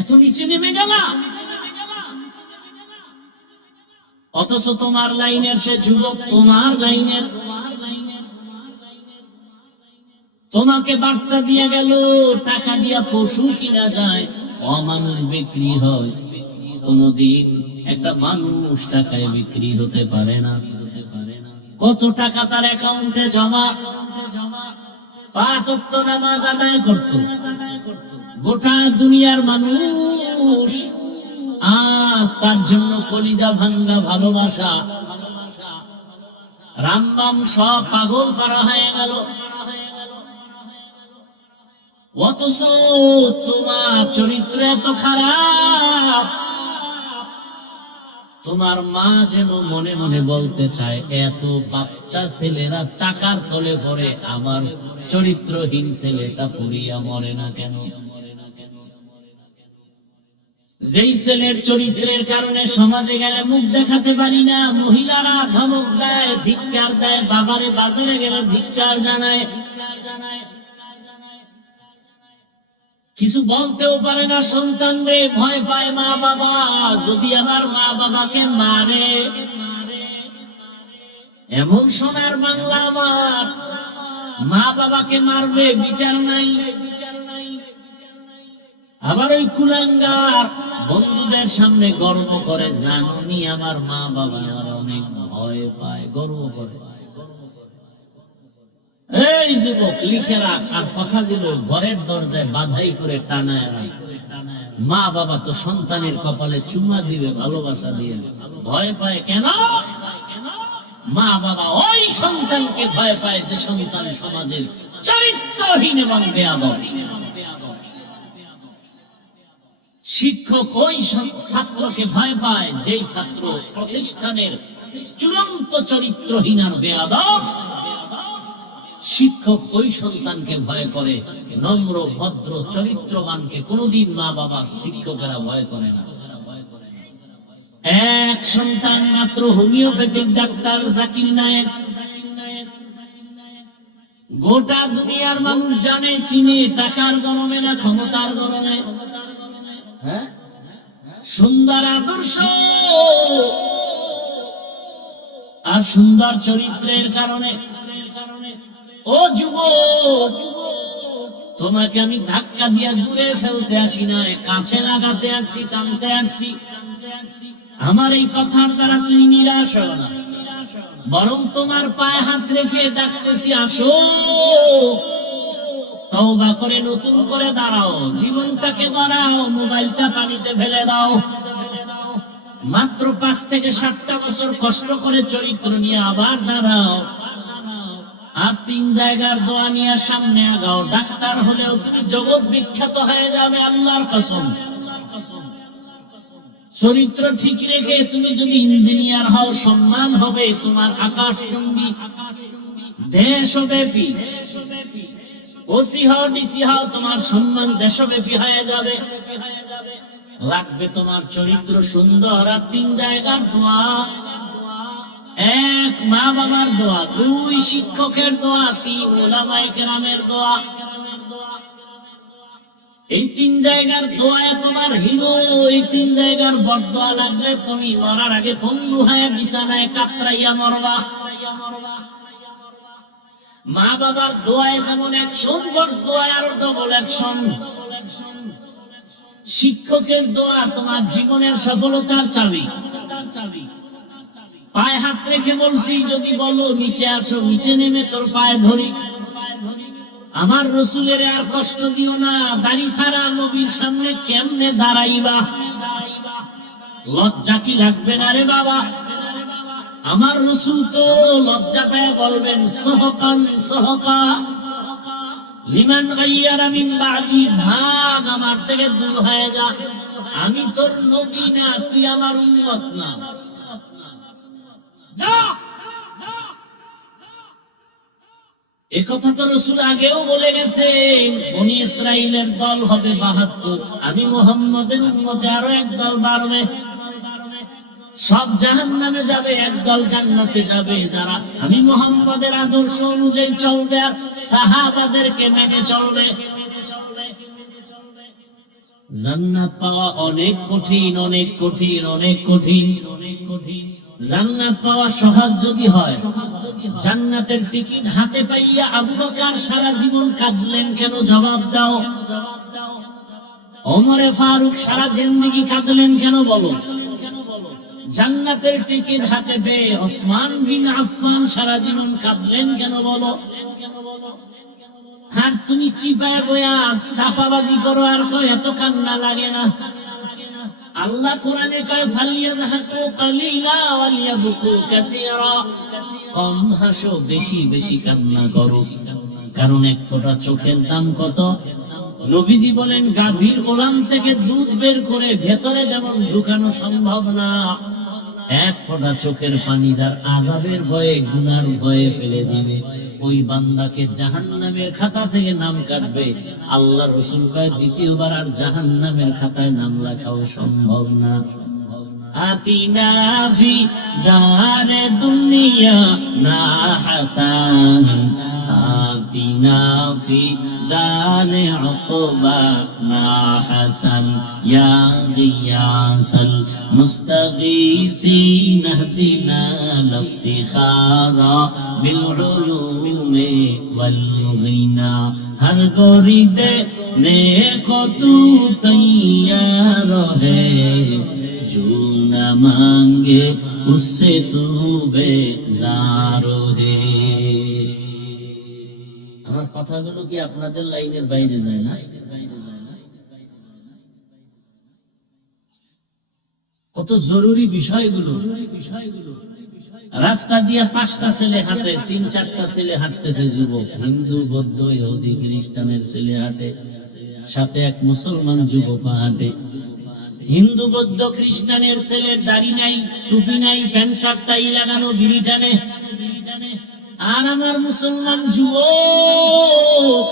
এত নিচে নেমে গেল? অথচ তোমার লাইনের সে যুবক, তোমার লাইনের, তোমাকে বার্তা দিয়ে গেল, টাকা দিয়া পশু কিনা যায়, অমানুষ বিক্রি হয়। কোনদিন একটা মানুষ টাকায় বিক্রি হতে পারে না। কত টাকা তার অ্যাকাউন্টে জমা, 5 ওয়াক্ত নামাজ আদায় করত। গোটা দুনিয়ার মানুষ আজ তার জন্য কলিজা ভাঙ্গা ভালোবাসা, রামবাম সব পাগল করা হয়ে গেল। অথচ তোমার চরিত্র এত খারাপ, তোমার মা যেন মনে মনে বলতে চায় এত বাচ্চা ছেলেরা চাকার তলে পড়ে, আমার চরিত্রহীন ছেলেটা পুরিয়া মরে না কেন? যেই ছেলের চরিত্রের কারণে সমাজে গেলে মুখ দেখাতে পারি না, মহিলারা ধমক দেয়, ধিক্কার দেয়, বাবারে বাজারে গেলে ধিক্কার জানায়, কিছু বলতেও পারে না সন্তান রে, ভয় পায় মা বাবা, যদি আমার মা বাবাকে মারে। এমন সোনার বাংলা আমার, মা বাবাকে মারবে বিচার নাই। আবার ওই কুলাঙ্গার বন্ধুদের সামনে গর্ব করে, জানি আমার মা বাবা আমার অনেক ভয় পায়, গর্ব করে। এই যুবক লিখে রাখ, আর কথাগুলো ঘরের দরজায় বাধাই করে টানায় রাখ। মা বাবা তো সন্তানের কপালে চুমা দিবে, ভালোবাসা দিয়ে। ভয় পায় কেন? মা বাবা ওই সন্তানকে ভয় পায় যে সন্তান সমাজের চরিত্রহীন এবং বেয়াদব। শিক্ষক ওই ছাত্রকে ভয় পায় যেই ছাত্র প্রতিষ্ঠানের চূড়ান্ত চরিত্রহীন আর বেয়াদব। শিক্ষক ওই সন্তানকে ভয় করে, নম্র ভদ্র চরিত্রবানকে কোনদিন মা বাবা শিক্ষকেরা ভয় করে না। এক সন্তান মাত্র হোমিওপ্যাথিক ডাক্তার জাকির নায়েক, গোটা দুনিয়ার মানুষ জানে চিনে, টাকার গরমে না ক্ষমতার গরমে। সুন্দর আদর্শ আর সুন্দর চরিত্রের কারণে। ও যুবক, তোমাকে আমি ধাক্কা দিয়ে দূরে ফেলতে আসি না, কাছে লাগাতে আসছি, টানতে আসছি। আমার এই কথার দ্বারা তুমি নিরাশ হও না, বরং তোমার পায়ে হাত রেখে ডাকতেছি, আসো তওবা করে নতুন করে দাঁড়াও, জীবনটাকে বাড়াও, মোবাইলটা পানিতে ফেলে দাও। মাত্র 5 থেকে 7টা বছর কষ্ট করে চরিত্র নিয়ে আবার দাঁড়াও, আর 3 জায়গার দোয়া নিয়ে সামনে আগাও। ডাক্তার হলেও তুমি জগৎ বিখ্যাত হয়ে যাবে, আল্লাহর কসম। চরিত্র ঠিক রেখে তুমি যদি ইঞ্জিনিয়ার হও, সম্মান হবে তোমার আকাশচুম্বী, দেশব্যাপী। ওসি হও, ডিসি হও, তোমার সম্মান দেশব্যাপী হয়ে যাবে। লাগবে তোমার চরিত্র সুন্দর, আর 3 জায়গার দোয়া। 1 মা বাবার দোয়া, 2 শিক্ষকের দোয়া, 3 উলামায়ে কেরামের দোয়া। এই 3 জায়গার দোয়ায় তোমার হিরো। এই 3 জায়গার বরদোয়া লাগলে তুমি মরার আগে পঙ্গু হয়ে বিছানায় কাতরাইয়া মরবা। মা বাবার দোয়ায় যেমন 100, বরদোয়ায় আরো ডবল 100। শিক্ষকের দোয়া তোমার জীবনের সফলতার চাবি। পায়ে হাত রেখে বলছি, যদি বলো নিচে আসো, নিচে নেমে তোর পায়ে ধরি। আমার রসুলের আর কষ্ট দিও না, দাড়ি ছাড়া নবীর সামনে কেমনে দাঁড়াইবা? লজ্জা কি লাগবে না রে বাবা? আমার রসুল তো লজ্জা পেয়ে বলবেন, সহকান সহকা লিমান গায়্যারা মিন বাদি, ভাগ আমার থেকে দূর হয়ে যা। আমি তোর নবী না, তুই আমার উম্মত না, যা। একথা তো রসুল আগেও বলে গেছে, বনি ইসরাইলের দল হবে 72, আমি মুহাম্মদের উম্মতে আরো 1 দল বাড়বে। সব জাহান্নামে যাবে, 1 দল জান্নাতে যাবে, যারা আমি মুহাম্মদের আদর্শ অনুযায়ী চলবে আর সাহাবাদেরকে মেনে চলবে। জান্নাত পাওয়া অনেক কঠিন, অনেক কঠিন, অনেক কঠিন, অনেক কঠিন। জান্নাত পাওয়া সহজ যদি হয়, জান্নাতের টিকিট হাতে পাইয়া আবু বকর সারা জীবন কাঁদলেন কেন? জবাব দাও। ওমরে ফারুক সারা জিন্দেগি কাঁদলেন কেন? বলো। জান্নাতের টিকিট হাতে পেয়ে ওসমান বিন আফফান সারা জীবন কাঁদলেন কেন? বলো। আর তুমি চিপায় বয়া চাপাবাজি করো আর কো এত কান্না লাগে না। আল্লাহ কোরআনে কয় ফালিয়াযহাকু কালিলা ওয়ালিয়াবকু কাসীরা, কম হাসো বেশি বেশি কান্না করো, কারণ এক ফোঁটা চোখের দাম কত? নবীজি বলেন গাভীর ওলান থেকে দুধ বের করে ভেতরে যেমন ঢুকানো সম্ভব না, এক ফোঁটা চোখের পানি যার আযাবের ভয়ে গুনার ভয়ে ফেলে দিবে, ওই বান্দাকে জাহান্নামের খাতা থেকে নাম কাটবে। আল্লাহ রাসূল কয় দ্বিতীয়বার আর জাহান্নামের খাতায় নাম লেখাও সম্ভব না। আতিনা ফি দারে দুনিয়া না হাসান, আতিনা ফি দারে উকবা না হাসান, ইয়া গিয়াসাল মুস্তাগীসিন ইহদিনা লিফতিখারা বিল উলুমি ওয়াল গিনা, হর গরিদে নেকো তু তৈয়ার হে, जो न मांगे उससे तू बेजार है। আমার কথাগুলো কি আপনাদের লাইনের বাইরে যায় না? কত জরুরি বিষয়গুলো। রাস্তা দিয়ে 5টা ছেলে হাঁটে, 3-4টা ছেলে হাঁটতেছে, যুবক, হিন্দু বৌদ্ধ ইহুদি খ্রিস্টানের ছেলে হাঁটে, সাথে এক মুসলমান যুবক হাঁটে। হিন্দু বৌদ্ধ খ্রিস্টানের ছেলের দাড়ি নাই, টুপি নাই, প্যান্ট শার্ট টাই লাগানো, বিড়ি টানে। আর আমার মুসলমান যুবক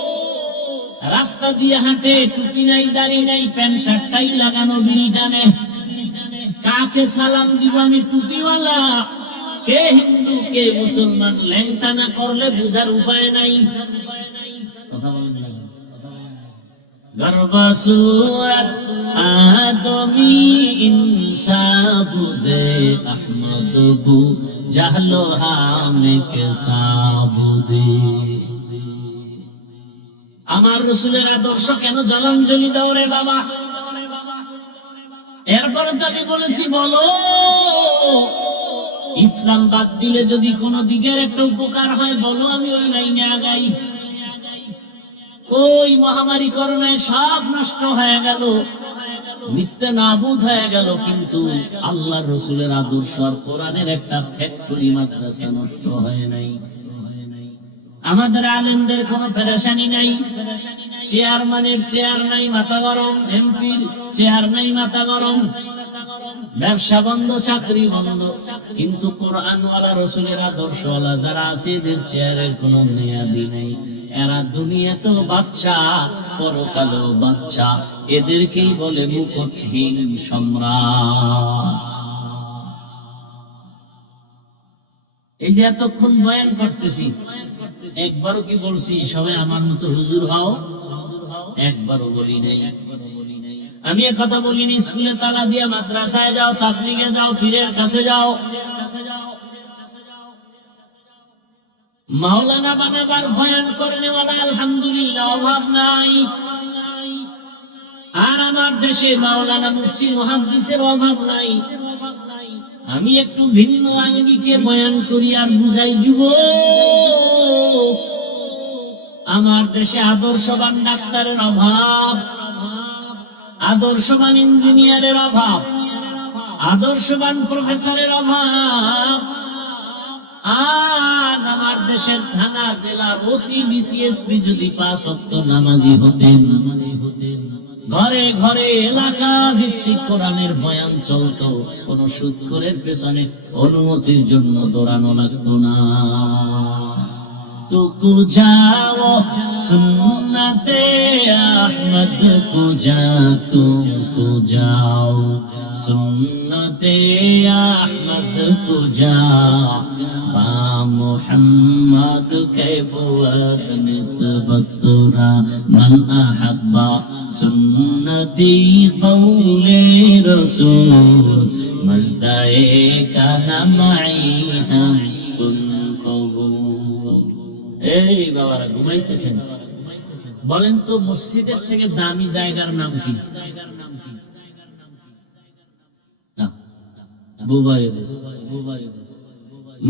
রাস্তা দিয়ে হাঁটে, টুপি নাই, দাড়ি নাই, প্যান্ট শার্ট টাই লাগানো, বিড়ি টানে। কাকে সালাম দিব আমি? টুপিওয়ালা কে হিন্দু কে মুসলমান, ল্যাংটা না করলে বুঝার উপায় নাই। কথা বলেন না। গর্বা সুরত আদমি ইনসান বুঝে আহমদ বু জাহলো হামে কে সাবুদে। আমার রাসূলের আদর্শ কেন জলাঞ্জলি দাও রে বাবা? এরপর তো আমি বলেছি বলো ইসলাম বাদ দিলে যদি কোনো দিকের একটা উপকার হয় বলো, আমি ওই লাইনে আগাই। কই মহামারী করোনায় সব নষ্ট হয়ে গেল, নিস্তে নাবুদ হয়ে গেল, কিন্তু আল্লাহর রাসূলের আদর্শ আর কোরআনের একটা ফ্যাক্টরি মাদ্রাসা নষ্ট হয় নাই। আমাদের আলেমদের কোনো পেরেশানি নাই, চেয়ারম্যানের চেয়ার নাই মাথা গরম, এমপির চেয়ার নাই মাথা গরম, ব্যবসা বন্ধ, চাকরি বন্ধ, কিন্তু কোরআনওয়ালা রাসূলের আদর্শওয়ালা যারা আছে এদের চেয়ারের কোনো মেয়াদি নেই। এরা দুনিয়াতেও বাদশা, পরকালেও বাদশা, এদেরকেই বলে মুকুটহীন সম্রাট। এই যে এতক্ষণ বয়ান করতেছি, একবারও কি বলছি সবাই আমার মতো হুজুর হও? একবারও বলি নাই। আমি এক কথা বলিনি স্কুলে তালা দিয়ে মাদ্রাসায় যাও, তাবলীগে যাও, পীরের কাছে যাও। মাওলানা বানাবার বয়ান করনেওয়ালা আলহামদুলিল্লাহ অভাব নাই। আর আমার দেশে মাওলানা মুফতি মুহাদ্দিসের অভাব নাই। আমি একটু ভিন্ন আঙ্গিকে বয়ান করি আর বুঝাই যুবক, আমার দেশে আদর্শবান ডাক্তারের অভাব, আদর্শবান ইঞ্জিনিয়ারের অভাব, আদর্শবান প্রফেসরের অভাব। আজ আমার দেশের থানা জেলার ওসি বিসিএসপি যদি 5 ওয়াক্ত নামাজি হতেন, ঘরে ঘরে এলাকা ভিত্তিক কোরআনের বয়ান চলতো, কোন সুদখোরের পেছনে অনুমতির জন্য দৌড়ানো লাগতো না। तुको जाओ सुन्नते अहमद को जा, तुको जाओ सुन्नते अहमद को जा, बा मुहम्मद के बुअद निस्बत रा मन अहब्बा सुन्नती कौले रसूल मजदाए का नमाई हम कुन कबूल। এই বাবারা ঘুমাইতেছেন, বলেন তো মসজিদের থেকে দামি জায়গার নাম কি?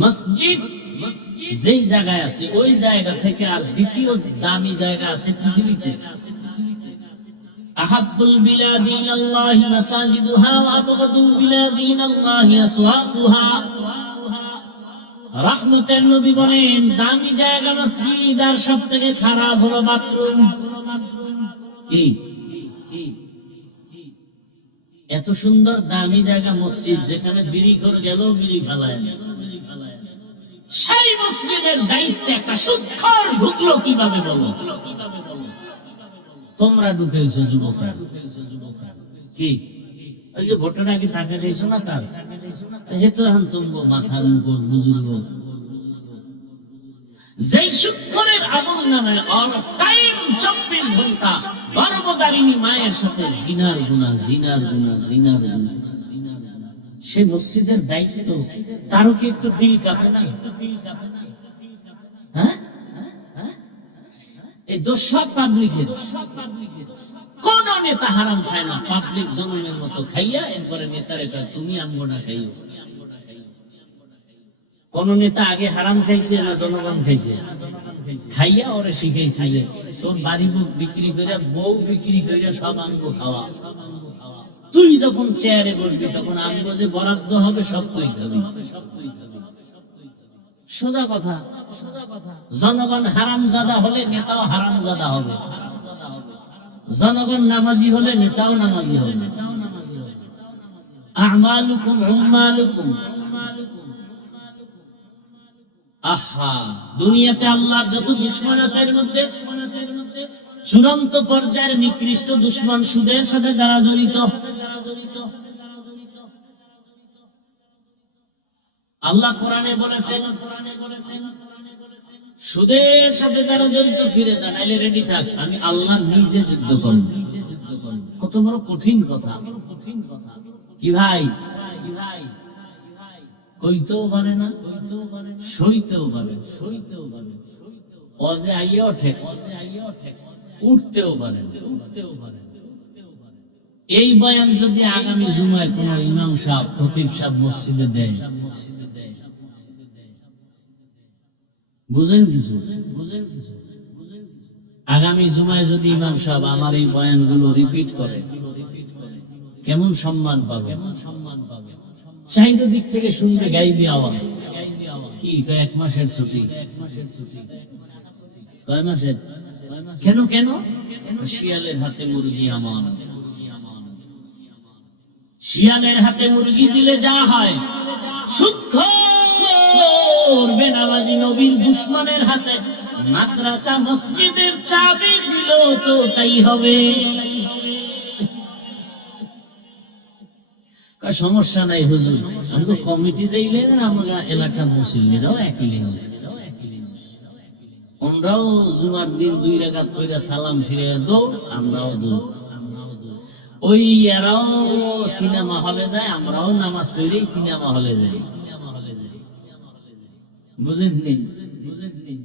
মসজিদ যেই জায়গায় আছে ওই জায়গা থেকে আর দ্বিতীয় দামি জায়গা আছে পৃথিবীতে? আহাব্বুল বিলাদি ইলাল্লাহি মাসাজিদুহা ওয়া আবগাদুল বিলাদি ইলাল্লাহি আসওয়াকুহা। রাহমতের নবী বলেন, দামি জায়গা মসজিদ আর সবথেকে খারাপ হলো বাথরুম। কি এত সুন্দর দামি জায়গা মসজিদ, যেখানে বিড়ি করে গেল বিড়ি ফালায় না, সেই মসজিদের দায়িত্বে একটা সুদখোর ঢুকলো কিভাবে বলো? তোমরা ঢুকেছো যুবকরা। কি ওই যে ভোটের আগে টাকা দিয়েছো না, তার হেতু এখন তুমবো মাথার মুখ বুজুর্গ, যেই সুদখোরের আমল নামে অল টাইম 24 ঘন্টা গর্ভধারিণী মায়ের সাথে জিনার গুনাহ, জিনার গুনাহ, জিনার গুনাহ, সে মসজিদের দায়িত্ব তারও কি একটু দিল কাঁপে না? হ্যাঁ, এই দোষ সব পাবলিকের। কোন নেতা হারাম খায় না? পাবলিক জনমের মতো খাইয়া এরপরে নেতারে কয় তুমি আমগো না খাইও। কোন নেতা আগে হারাম খাইছে না জনগণ খাইছে? খাইয়া ওরে শিখাইছে যে তোর বাড়ি বুক বিক্রি করে, বউ বিক্রি করে সব আমগো খাওয়া। তুই যখন চেয়ারে বসবি তখন আমগো যে বরাদ্দ হবে সব তুই খাবি। সোজা কথা। জনগণ হারামজাদা হলে নেতাও হারামজাদা হবে, জনগণ নামাজি হলে নেতাও নামাজি হবে। আমালুকুম উম্মালুকুম। আহা, দুনিয়াতে আল্লাহর যত দুশমন আছে এর মধ্যে চূড়ান্ত পর্যায়ের নিকৃষ্ট দুশমন সুদের সাথে যারা জড়িত। আল্লাহ কোরআনে বলেছেন, সুদের সাথে যারা জড়িত ফিরে যান, নাইলে রেডি থাক, আমি আল্লাহ নিজে যুদ্ধ করব। কত বড় কঠিন কথা! কি ভাই, কইতেও পারে না, সইতেও পারে, অজে আইয়াও ঠেকছে, উঠতেও পারে। এই বয়ান যদি আগামী জুমায় কোন ইমাম সাহেব, খতিব সাহেব মসজিদে দেয়, বুঝেন কিছু? আগামী জুমায় যদি ইমাম সাহেব আমার এই বয়ানগুলো রিপিট করে, কেমন সম্মান পাবে? চাইরো দিক থেকে শুনবে গাইবি আওয়াজ। কি এক মাসের ছুটি? কয় মাসের? কেন কেন? শিয়ালের হাতে মুরগি আমান। শিয়ালের হাতে মুরগি দিলে যা হয়, সুদখোর বেনামাজি নবীর দুশমনের হাতে মাদ্রাসা মসজিদের চাবি দিল তো তাই হবে। সমস্যা নাই হুজুর, আমরা কমিটি চাইলেন, আমরা এলাকার মুসলিমরাও একই লেন, আমরাও জুমার দিন 2 রাকাত পড়া সালাম ফিরে দো, আমরাও দো। ওই এরাও সিনেমা হলে যায়, আমরাও নামাজ পড়েই সিনেমা হলে যাই। বুঝেননি?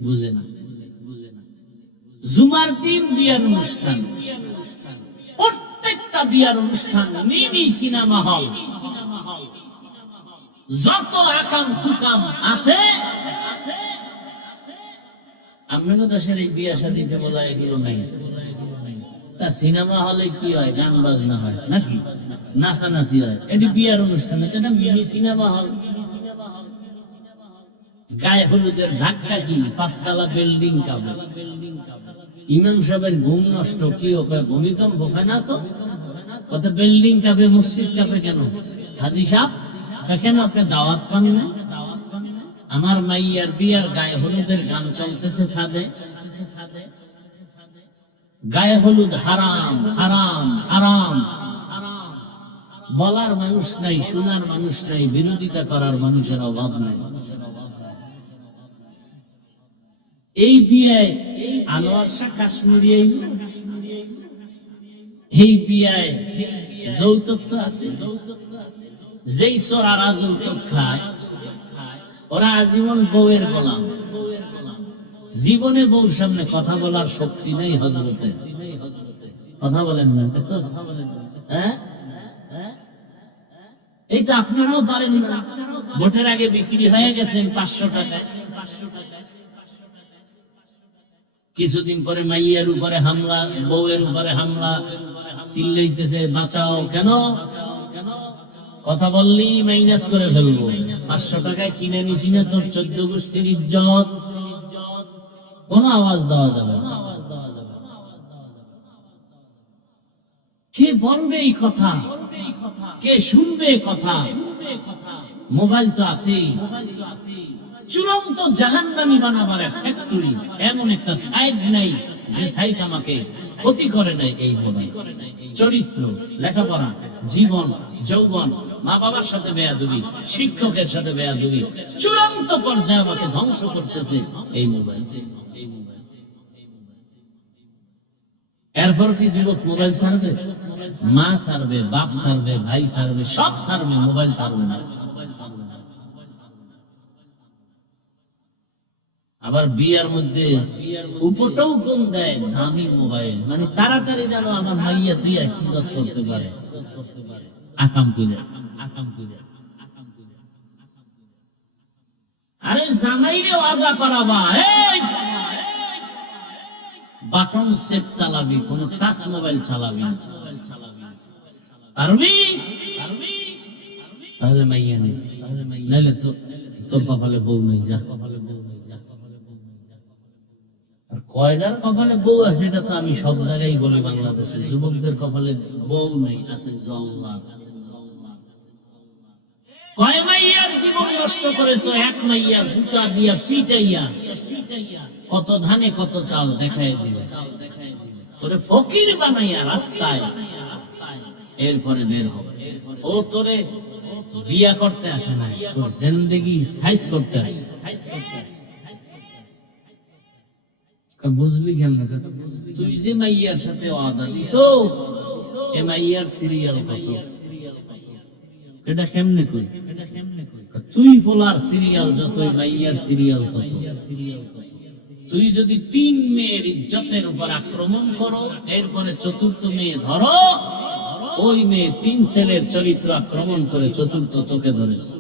বুঝে না। জুমার দিন বিয়ার অনুষ্ঠান, প্রত্যেকটা বিয়ার অনুষ্ঠান মিনি সিনেমা হল। যত আকাম ফুকাম আছে আপনাকে দেশের এই বিয়া শাদীতে বলা এগুলো নাই। তা সিনেমা হলে কি হয়? গান বাজনা হয় নাকি নাচানাচি হয়? এটি বিয়ার অনুষ্ঠান, এটা মিনি সিনেমা হল। গায়ে হলুদের ধাক্কা কি? 5 তলা বিল্ডিং কাবে। ইমাম সাহেবের ঘুম নষ্ট, কি হয়? ভূমিকম্প হয় না তো? কত বিল্ডিং কাবে, মসজিদ কাবে কেন? হাজি সাহেব কেন আপনি দাওয়াত পান না? আমার মাইয়ার বিয়ার গায়ে হলুদের গান চলতেছে ছাদে। গায়ে হলুদ হারাম, হারাম, হারাম। বলার মানুষ নাই, শোনার মানুষ নাই, বিরোধিতা করার মানুষের অভাব নাই। এই বিয়ায় আনোয়ার শাহ কাশ্মীরি, এই বিয়ায় যৌতুক তো আছে। যেই চোরারা যৌতুক খায় ওরা আজীবন বউয়ের গোলাম। জীবনে বউর সামনে কথা বলার শক্তি নেই হযরতের। কথা বলেন না? হ্যাঁ, এই তো আপনারাও পারেন না। ভোটের আগে বিক্রি হয়ে গেছেন 500 টাকায়। কিছুদিন পরে মাইয়ার উপরে হামলা, বউয়ের উপরে হামলা, চিল্লাইতেছে বাঁচাও। কেন? কথা বললি মাইনাস করে ফেলবো। 500 টাকায় কিনে নিছি না তোর 14 গোষ্ঠীর ইজ্জত, কোন আওয়াজ দেওয়া যাবে না। কে বলবে এই কথা? কে শুনবে এই কথা? মোবাইল তো আছেই। চূড়ান্ত জাহান্নামী বানাবার ফ্যাক্টরি, এমন একটা সাইড নাই যে সাইড আমাকে ক্ষতি করে নাই। এই মোবাইল চরিত্র, লেখাপড়া, জীবন, যৌবন, মা বাবার সাথে বেয়াদবি, শিক্ষকের সাথে বেয়াদবি, চূড়ান্ত পর্যায়ে আমাকে ধ্বংস করতেছে এই মোবাইল। এরপর কি যুবক মোবাইল ছাড়বে? মা ছাড়বে, বাপ ছাড়বে, ভাই ছাড়বে, সব ছাড়বে, মোবাইল ছাড়বে না। আবার বিয়ার মধ্যে উপটাও কোন দেয় দামি মোবাইল, মানে তাড়াতাড়ি যেন আমার মাইয়া তুই ইজ্জত করতে পারে। আকাম কইরা, আকাম কইরা। আরে জামাইরে ওয়াদা করাবা, এই বাটন সেট চালাবি, কোন টাচ মোবাইল চালাবি পারবি? তাহলে মাইয়া নেই, নাইলে তো তোর কপালে বউ নেই। যা, কয়টার কপালে বউ আছে এটা তো আমি সব জায়গায় বলি বাংলাদেশে। যুবকদের কপালে বউ নেই, আছে জল্লাদ। কয় মাইয়ার জীবন নষ্ট করেছো, এক মাইয়া জুতা দিয়া পিটাইয়া কত ধানে কত চাল দেখাই দিলে, তোরে ফকির বানাইয়া রাস্তায়, এরপরে বের হবে। ও তোরে বিয়া করতে আসে না, তোর জিন্দেগি সাইজ করতে আসে। বুঝলি কেন? তুই যে মাইয়ার সাথে ওয়াদা দিছো, এ মাইয়ার সিরিয়াল কত? এটা কেমনে কই? তুই ফলার সিরিয়াল যত, মাইয়ার সিরিয়াল তত। তুই যদি 3 মেয়ের ইজ্জতের উপর আক্রমণ করো, এরপরে 4র্থ মেয়ে ধরো, ওই মেয়ে 3 ছেলের চরিত্র আক্রমণ করে 4র্থ তোকে ধরেছে,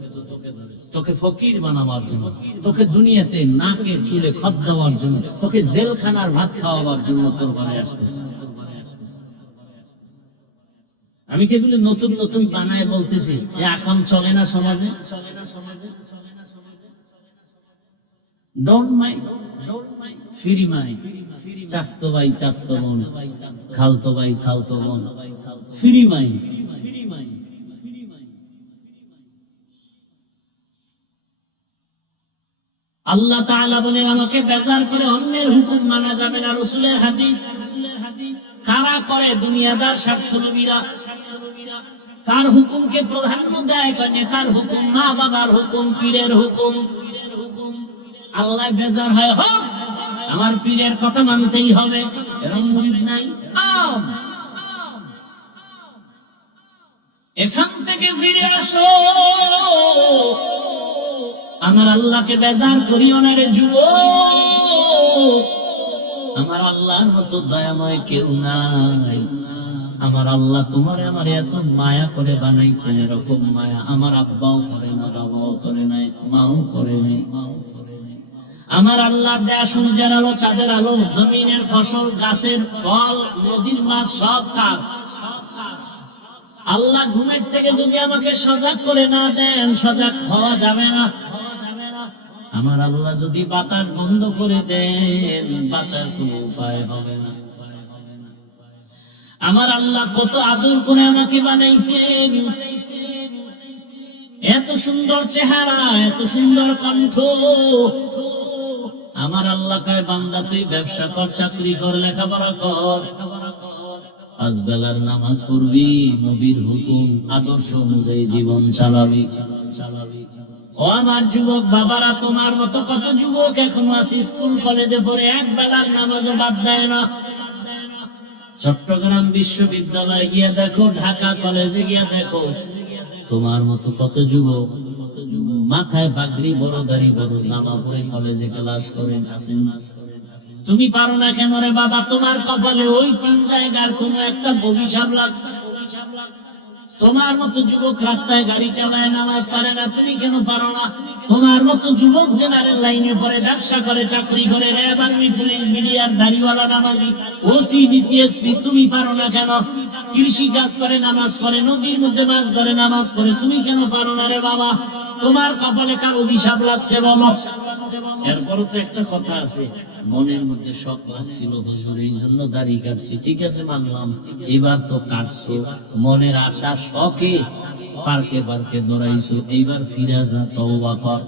তোকে ফকির বানাবার জন্য, তোকে দুনিয়াতে নাকে চুলে খত দেওয়ার জন্য, তোকে জেলখানার ভাত খাওয়াবার জন্য তোর ঘরে আসতেছে। আমি কি এগুলো নতুন নতুন বানায় বলতেছি? এ আকাম চলে না সমাজে? Don't mind, free mind. চাস্তো ভাই চাস্তো বোন, খালতো ভাই খালতো বোন, ফ্রি মাইন্ড। আল্লাহ তাআলা বলেন আমাকে বেজার করে অন্যের হুকুম মানা যাবে না। রাসূলের হাদিস। কারা করে? দুনিয়াদার স্বার্থলোভীরা। কার হুকুমকে প্রাধান্য দেয়? নেতার হুকুম, মা বাবার হুকুম, পীরের হুকুম। আল্লাহ বেজার হয়, হোক আমার পীরের কথা মানতেই হবে, এরকম মুরিদ নাই। এখান থেকে ফিরে আসো, আমার আল্লাহকে বেজার করিও না রে যুবক। আমার আল্লাহর মতো দয়াময় কেউ নাই। আমার আল্লাহ তোমার আমার এত মায়া করে বানাইছেন, এরকম মায়া আমার আব্বাও করে না, বাবাও করে নাই, মাও করে নাই। আমার আল্লাহ দেয়া সূর্যের আলো, চাঁদের আলো, জমিনের ফসল, গাছের ফল, নদীর মাছ সব কার? আল্লাহ ঘুমের থেকে যদি আমাকে সজাগ করে না দেন, সজাগ হওয়া যাবে না। আমার আল্লাহ যদি বাতাস বন্ধ করে দেন, বাঁচার কোনো উপায় হবে না। আমার আল্লাহ কত আদর করে আমাকে বানাইছেন, এত সুন্দর চেহারা, এত সুন্দর কণ্ঠ। আমার আল্লাহ কয় বান্দা তুই ব্যবসা কর, চাকরি কর, লেখাপড়া কর, 5 বেলার নামাজ পড়বি, নবীর হুকুম আদর্শ অনুযায়ী জীবন চালাবি। ও আমার যুবক বাবারা, তোমার মতো কত যুবক এখনো আছে স্কুল কলেজে পড়ে 1 বেলার নামাজও বাদ দেয় না। চট্টগ্রাম বিশ্ববিদ্যালয়ে গিয়া দেখো, ঢাকা কলেজে গিয়া দেখো, তোমার মতো কত যুবক মাথায় পাগড়ি, বড় দাড়ি, বড় জামা পরে কলেজে ক্লাস করেন আছেন। তুমি পারো না কেন রে বাবা? তোমার কপালে ওই 3 জায়গার কোন একটা অভিশাপ লাগছে। তোমার মতো যুবক রাস্তায় গাড়ি চালায়, নামাজ ছাড়ে না, তুমি কেন পারো না? তোমার মতো যুবক জেনারেল লাইনে পড়ে, ব্যবসা করে, চাকরি করে, র্যাব, আর্মি, পুলিশ, মিডিয়ার দাড়িওয়ালা, নামাজি, ওসি, ডিসিএসপি, তুমি পারো না কেন? কৃষি কাজ করে, নামাজ পড়ে, নদীর মধ্যে মাছ ধরে, নামাজ পড়ে, তুমি কেন পারো না রে বাবা? তোমার কপালে কার অভিশাপ লাগছে বলো? এরপরও তো একটা কথা আছে, মনের মধ্যে শখ লাগছিল হুজুর, এই জন্য দাড়ি কাটছি, ঠিক আছে মানলাম, এবার তো কাটছো, মনের আশা শখে পার্কে পার্কে দৌড়াইছো, এইবার ফিরে যা, তওবা কর।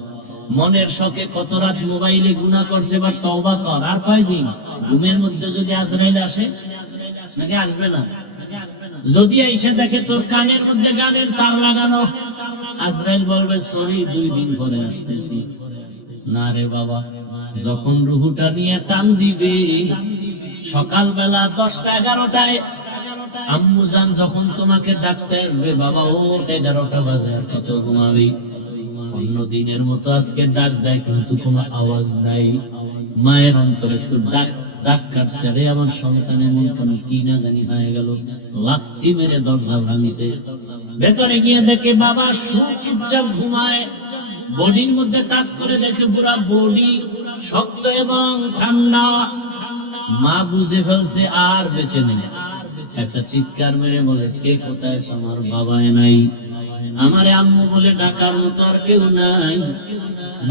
মনের শখে কত রাত মোবাইলে গুনাহ করছে, এবার তওবা কর। আর কয়দিন? ঘুমের মধ্যে যদি আজরাইল আসে, নাকি আসবে না? যদি এসে দেখে তোর কানের মধ্যে গানের তার লাগানো, আজরাইল বলবে সরি, 2 দিন পরে আসতেছি। না রে বাবা, যখন রুহুটা নিয়ে টান দিবে সকালবেলা 10টা 11টায়, আম্মু জান যখন তোমাকে ডাকতে আসবে, বাবা ওঠ, 11টা বাজে, আর কত ঘুমাবি? অন্য দিনের মতো আজকে ডাক দেয়, কিন্তু কোনো আওয়াজ নাই। মায়ের অন্তরে একটু ডাক কাটছে, রে আমার সন্তান এমন কেন, কি না জানি হয়ে গেল, লাথি মেরে দরজা ভাঙিছে। ভেতরে গিয়ে দেখে বাবা চুপচাপ ঘুমায়, বডির মধ্যে টাচ করে দেখে পুরা বডি শক্ত এবং ঠান্ডা। মা বুঝে ফেলছে আর বেঁচে নেই, একটা চিৎকার মেরে বলে, কে কোথায়? আমার বাবা নাই, আমারে আম্মু বলে ডাকার মতো আর কেউ নাই।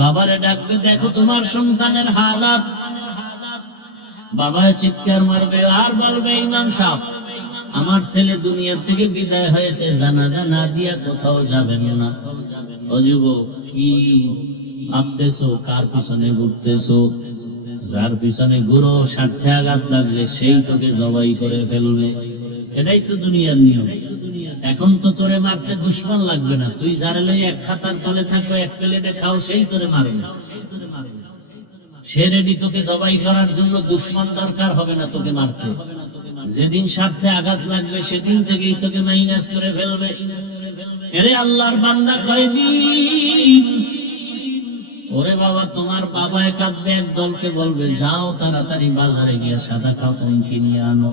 বাবারে ডাকবে, দেখো তোমার সন্তানের হালাত। বাবা চিৎকার মারবে আর বলবে, ইমাম সাহেব, আমার ছেলে দুনিয়া থেকে বিদায় হয়েছে, জানাজা না দিয়া কোথাও যাবেন না। ও যুবক, কি ভাবতেছো? কার পিছনে ঘুরতেছো? যার পিছনে ঘুরো, স্বার্থে আঘাত লাগলে সেই তোকে জবাই করে ফেলবে। এটাই তো দুনিয়ার নিয়ম। এখন তো তোরে মারতে দুশ্মন লাগবে না, তুই যারে লই এক খাতার তলে থাকো, এক প্লেটে খাও, সেই তোরে মারবে। সে রেডি তোকে জবাই করার জন্য, দুশ্মন দরকার হবে না তোকে মারতে। যেদিন স্বার্থে আঘাত লাগবে সেদিন থেকেই তোকে মাইনাস করে ফেলবে। এরে আল্লাহর বান্দা, কয়দিন? ওরে বাবা, তোমার বাবা কাঁদবে, এক দলকে বলবে যাও তাড়াতাড়ি বাজারে গিয়ে সাদা কাফন কিনে আনো।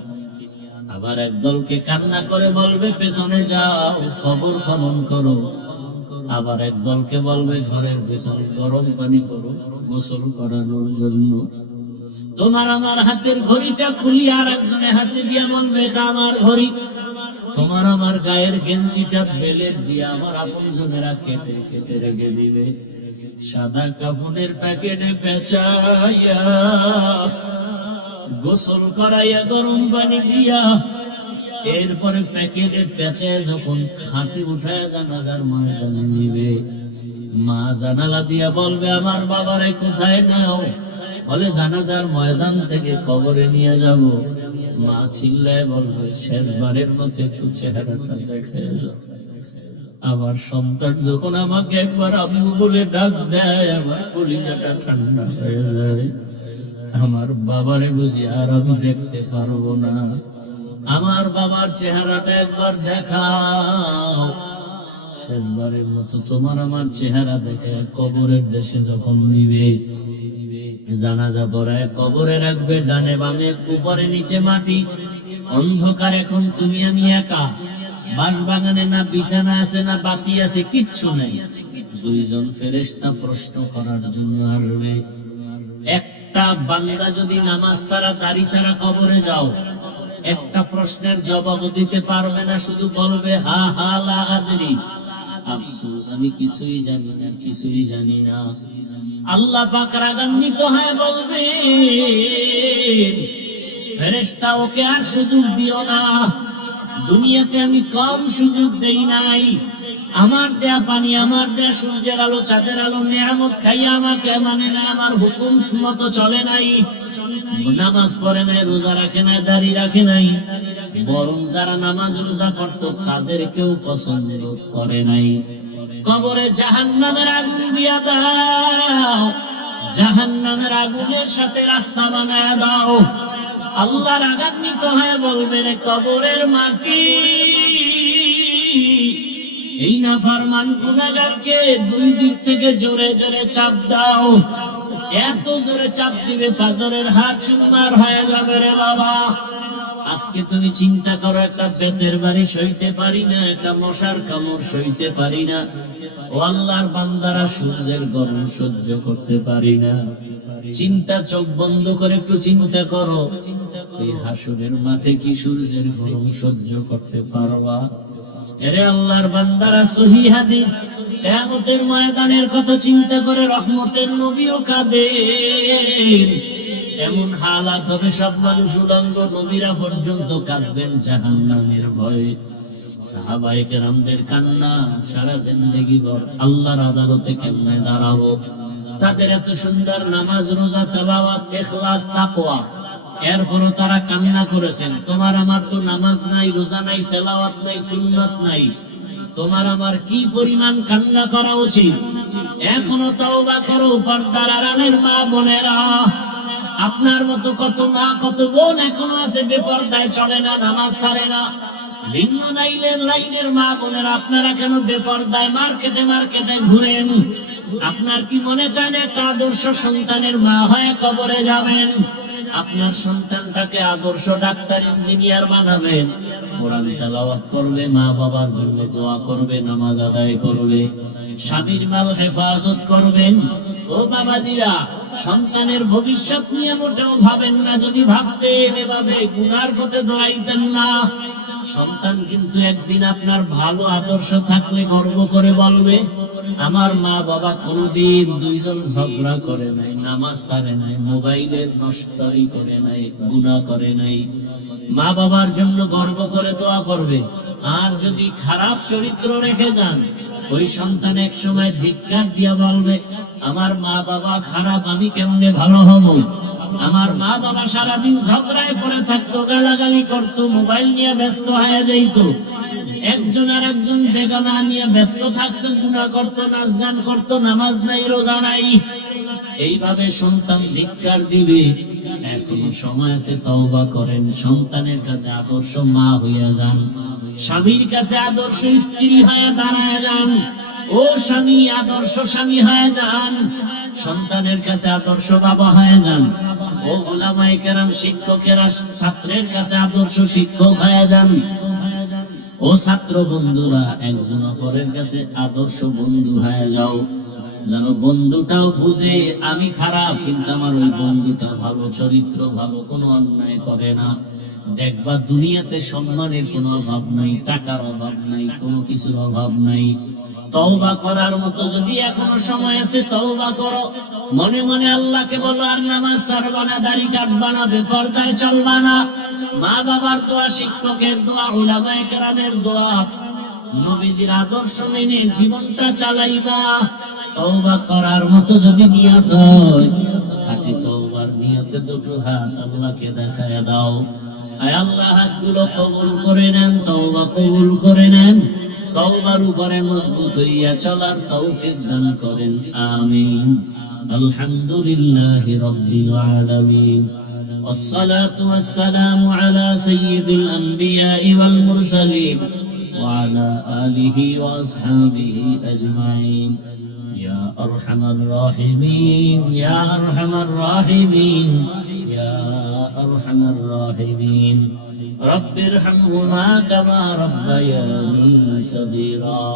আবার এক দলকে কান্না করে বলবে পেছনে যাও, কবর খনন করো। আবার এক দলকে বলবে ঘরের পেছনে গরম পানি করো গোসল করানোর জন্য। তোমার আমার হাতের ঘড়িটা খুলি আর একজনের হাতে দিয়া বলবে এটা আমার ঘড়ি। তোমার আমার গায়ের গেঞ্জিটা বেলের দিয়ে আমার আপনজনেরা কেটে কেটে রেখে দিবে, সাদা কাপড়ের প্যাকেটে পেঁচাইয়া গোসল করাইয়া গরম পানি দিয়া, এরপরে প্যাকেটে পেঁচে যখন খাটি উঠায় জানাজার ময়দানে নিবে, মা জানালা দিয়া বলবে আমার বাবারে কোথায় নাও? বলে জানাজার ময়দান থেকে কবরে নিয়ে যাব। মা চিল্লায় বলবে শেষবারের মতো একটু চেহারাটা দেখে। আমার সন্তান যখন আমাকে একবার আম্মু বলে ডাক দেয়, আমার কলিজাটা ঠান্ডা হয়ে যায়। আমার বাবারে বুঝি আর আমি দেখতে পারবো না, আমার বাবার চেহারাটা একবার দেখাও। শেষবারের মতো তোমার আমার চেহারা দেখে কবরের দেশে যখন নিবে, জানাজা পড়ায় কবরে রাখবে, ডানে বামে উপরে নিচে মাটি, অন্ধকার। এখন তুমি আমি একা, বাঁশবাগানে না বিছানা আছে না বাতি আছে, কিচ্ছু নাই। 2 জন ফেরেশতা প্রশ্ন করার জন্য আসবে। একটা বান্দা যদি নামাজ ছাড়া দাড়ি ছাড়া কবরে যাও, একটা প্রশ্নের জবাব দিতে পারবে না, শুধু বলবে হা হা লা আদরি, আফসোস আমি কিছুই জানি না, কিছুই জানি না। আল্লাহ পাক রাগান্বিত হয়ে বলবে ফেরেশতা ওকে আর সুযোগ দিও না, দুনিয়াতে আমি কম সুযোগ দেই নাই। আমার দেয়া পানি, আমার দেয়া সূর্যের আলো, চাঁদের আলো, নিয়ামত খাইয়া আমাকে মানে না, আমার হুকুম মতো চলে নাই, নামাজ পড়ে নাই, রোজা রাখে নাই, দাড়ি রাখে নাই, বরং যারা নামাজ রোজা করত তাদেরকেও পছন্দ করে নাই। কবরে জাহান্নামের আগুন দিয়া দাও, জাহান্নামের আগুনের সাথে রাস্তা বানায় দাও। আল্লাহ রাগান্বিত হয়ে বলবে রে কবরের মাটি, এই নাফরমান গুনাহগারকে 2 দিক থেকে জোরে জোরে চাপ দাও। এত জোরে চাপ দিবে পাজরের হাত চুরমার হয়ে যাবে রে বাবা। আজকে তুমি চিন্তা করো, একটা বেতের বাড়ি সইতে পারি না, একটা মশার কামড় সইতে পারি না। ও আল্লাহর বান্দারা, সূর্যের গরম সহ্য করতে পারি না। চিন্তা, চোখ বন্ধ করে একটু চিন্তা করো, এই হাসরের মাঠে কি সূর্যের গরম সহ্য করতে পারবা? এরে আল্লাহর বান্দারা, সহিহ হাদিস, কিয়ামতের ময়দানের কথা চিন্তা করে রহমতের নবীও কাঁদেন। এমন হালাত হবে, সব মানুষ উলঙ্গ, নবীরা পর্যন্ত কাঁদবেন জাহান্নামের ভয়ে। সাহাবায়ে কেরামদের কান্না সারা জিন্দেগি ভর আল্লাহর আদালতে কেমনে দাঁড়াবো। তাদের এত সুন্দর নামাজ, রোজা, তেলাওয়াত, ইখলাস, তাকওয়া, এরপরও তারা কান্না করেছেন। তোমার আমার তো নামাজ নাই, রোজা নাই, তেলাওয়াত নাই, সুন্নাত নাই, তোমার আমার কি পরিমাণ কান্না করা উচিত। এখনো তওবা করো পর্দার আড়ালের মা বোনেরা। আপনার মতো কত মা, কত বোন এখনো আছে বেপরদায় চলে না, নামাজ ছাড়ে না। ভিন্ন লাইনের মা বোনেরা, আপনারা কেন বেপরদায় মার্কেটে মার্কেটে ঘুরেন? আপনার কি মনে চায় না একটা আদর্শ সন্তানের মা হয়ে কবরে যাবেন? আপনার সন্তানটাকে আদর্শ ডাক্তার, ইঞ্জিনিয়ার বানাবেন, কোরআন তেলাওয়াত করবে, মা বাবার জন্য দোয়া করবে, নামাজ আদায় করবে, স্বামীর মাল হেফাজত করবেন। ও বাবাজিরা, সন্তানের ভবিষ্যৎ নিয়ে মোটেও ভাবেন না। যদি ভাবতেন, এভাবে গুনার পথে দৌড়াইতেন না। সন্তান কিন্তু একদিন আপনার ভালো আদর্শ থাকলে গর্ব করে বলবে, আমার মা বাবা কোনদিন দুইজন ঝগড়া করে নাই, নামাজ ছাড়ে নাই, মোবাইলের নষ্টারি করে নাই, গুনাহ করে নাই। মা বাবার জন্য গর্ব করে দোয়া করবে। আর যদি খারাপ চরিত্র রেখে যান, ওই সন্তান এক সময় ধিক্কার দিয়া বলবে, আমার মা বাবা খারাপ, আমি কেমনে ভালো হব? আমার মা বাবা সারাদিন ঝগড়ায় পড়ে থাকতো, গালাগালি করতো, মোবাইল নিয়ে ব্যস্ত হয়ে যাইতো, একজন আর একজন বেগানা নিয়ে ব্যস্ত থাকতো, গুনাহ করতো, নাচ গান করতো, নামাজ নাই, রোজা নাই। এইভাবে সন্তান ধিক্কার দিবে। এখনো সময় আছে, তওবা করেন, সন্তানের কাছে আদর্শ মা হইয়া যান, স্বামীর কাছে আদর্শ স্ত্রী হয়ে দাঁড়ায় যান। ও স্বামী, আদর্শ স্বামী হয়ে যান, সন্তানের কাছে আদর্শ বাবা হয়ে যান। ও উলামায়ে কেরাম, শিক্ষকেরা ছাত্রের কাছে আদর্শ শিক্ষক হয়ে যান। ও ছাত্র বন্ধুরা, একজন অপরের কাছে আদর্শ বন্ধু হয়ে যাও, যেন বন্ধুটাও বুঝে আমি খারাপ, কিন্তু আমার ওই বন্ধুটা ভালো, চরিত্র ভালো, কোনো অন্যায় করে না। দেখবা দুনিয়াতে সম্মানের কোনো অভাব নাই, টাকার অভাব নাই, কোনো কিছুর অভাব নাই। তওবা করার মতো যদি এখনো সময় আছে, তওবা করো। মনে মনে আল্লাহকে বলো, আর নামাজ ছাড়বা না, দাড়ি কাটবা না, বেপরদায় চলবা না। মা বাবার দোয়া, শিক্ষকের দোয়া, উলামায়ে কেরামের দোয়া, নবীজির আদর্শ মেনে জীবনটা চালাইবা। তওবা করার মতো যদি নিয়ত হয়, খাঁটি তওবার নিয়তে দুটো হাত আল্লাহকে দেখায় দাও। আয় আল্লাহ, হাতগুলো কবুল করে নেন, তওবা কবুল করে নেন। তওবার উপরে মজবুত হইয়া চলার তৌফিক দান করেন, আমিন। আলহামদুলিল্লাহি রাব্বিল আলামিন, والصلاة والسلام على سيد الأنبياء والمرسلين وعلى آله وأصحابه أجمعين. يا أرحم الراحمين، يا أرحم الراحمين، يا أرحم الراحمين. رب ارحمهما كما ربياني صغيرا.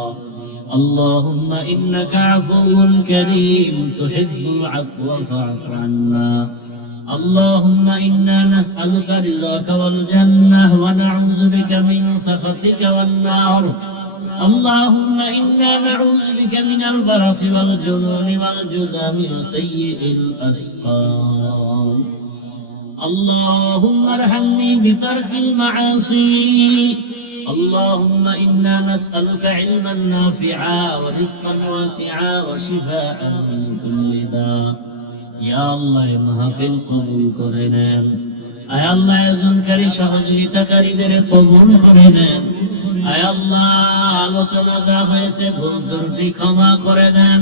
اللهم إنك عفو كريم تحب العفو فاعف عنا. اللهم إنا نسألك رضاك والجنة ونعوذ بك من سخطك والنار. اللهم إنا نعوذ بك من البرص والجنون والجذام وسيء الأسقام. اللهم ارحمني بترك المعاصي. اللهم إنا نسألك علما نافعا ورزقا واسعا وشفاء من كل داء. يا الله মাহফিল কবুল করে নেন। আয় আল্লাহ, আয়োজনকারী সহযোগিতাকারীদের কবুল করে নেন। আয় আল্লাহ, আলোচনা যা হয়েছে ভুল ত্রুটি ক্ষমা করে দেন।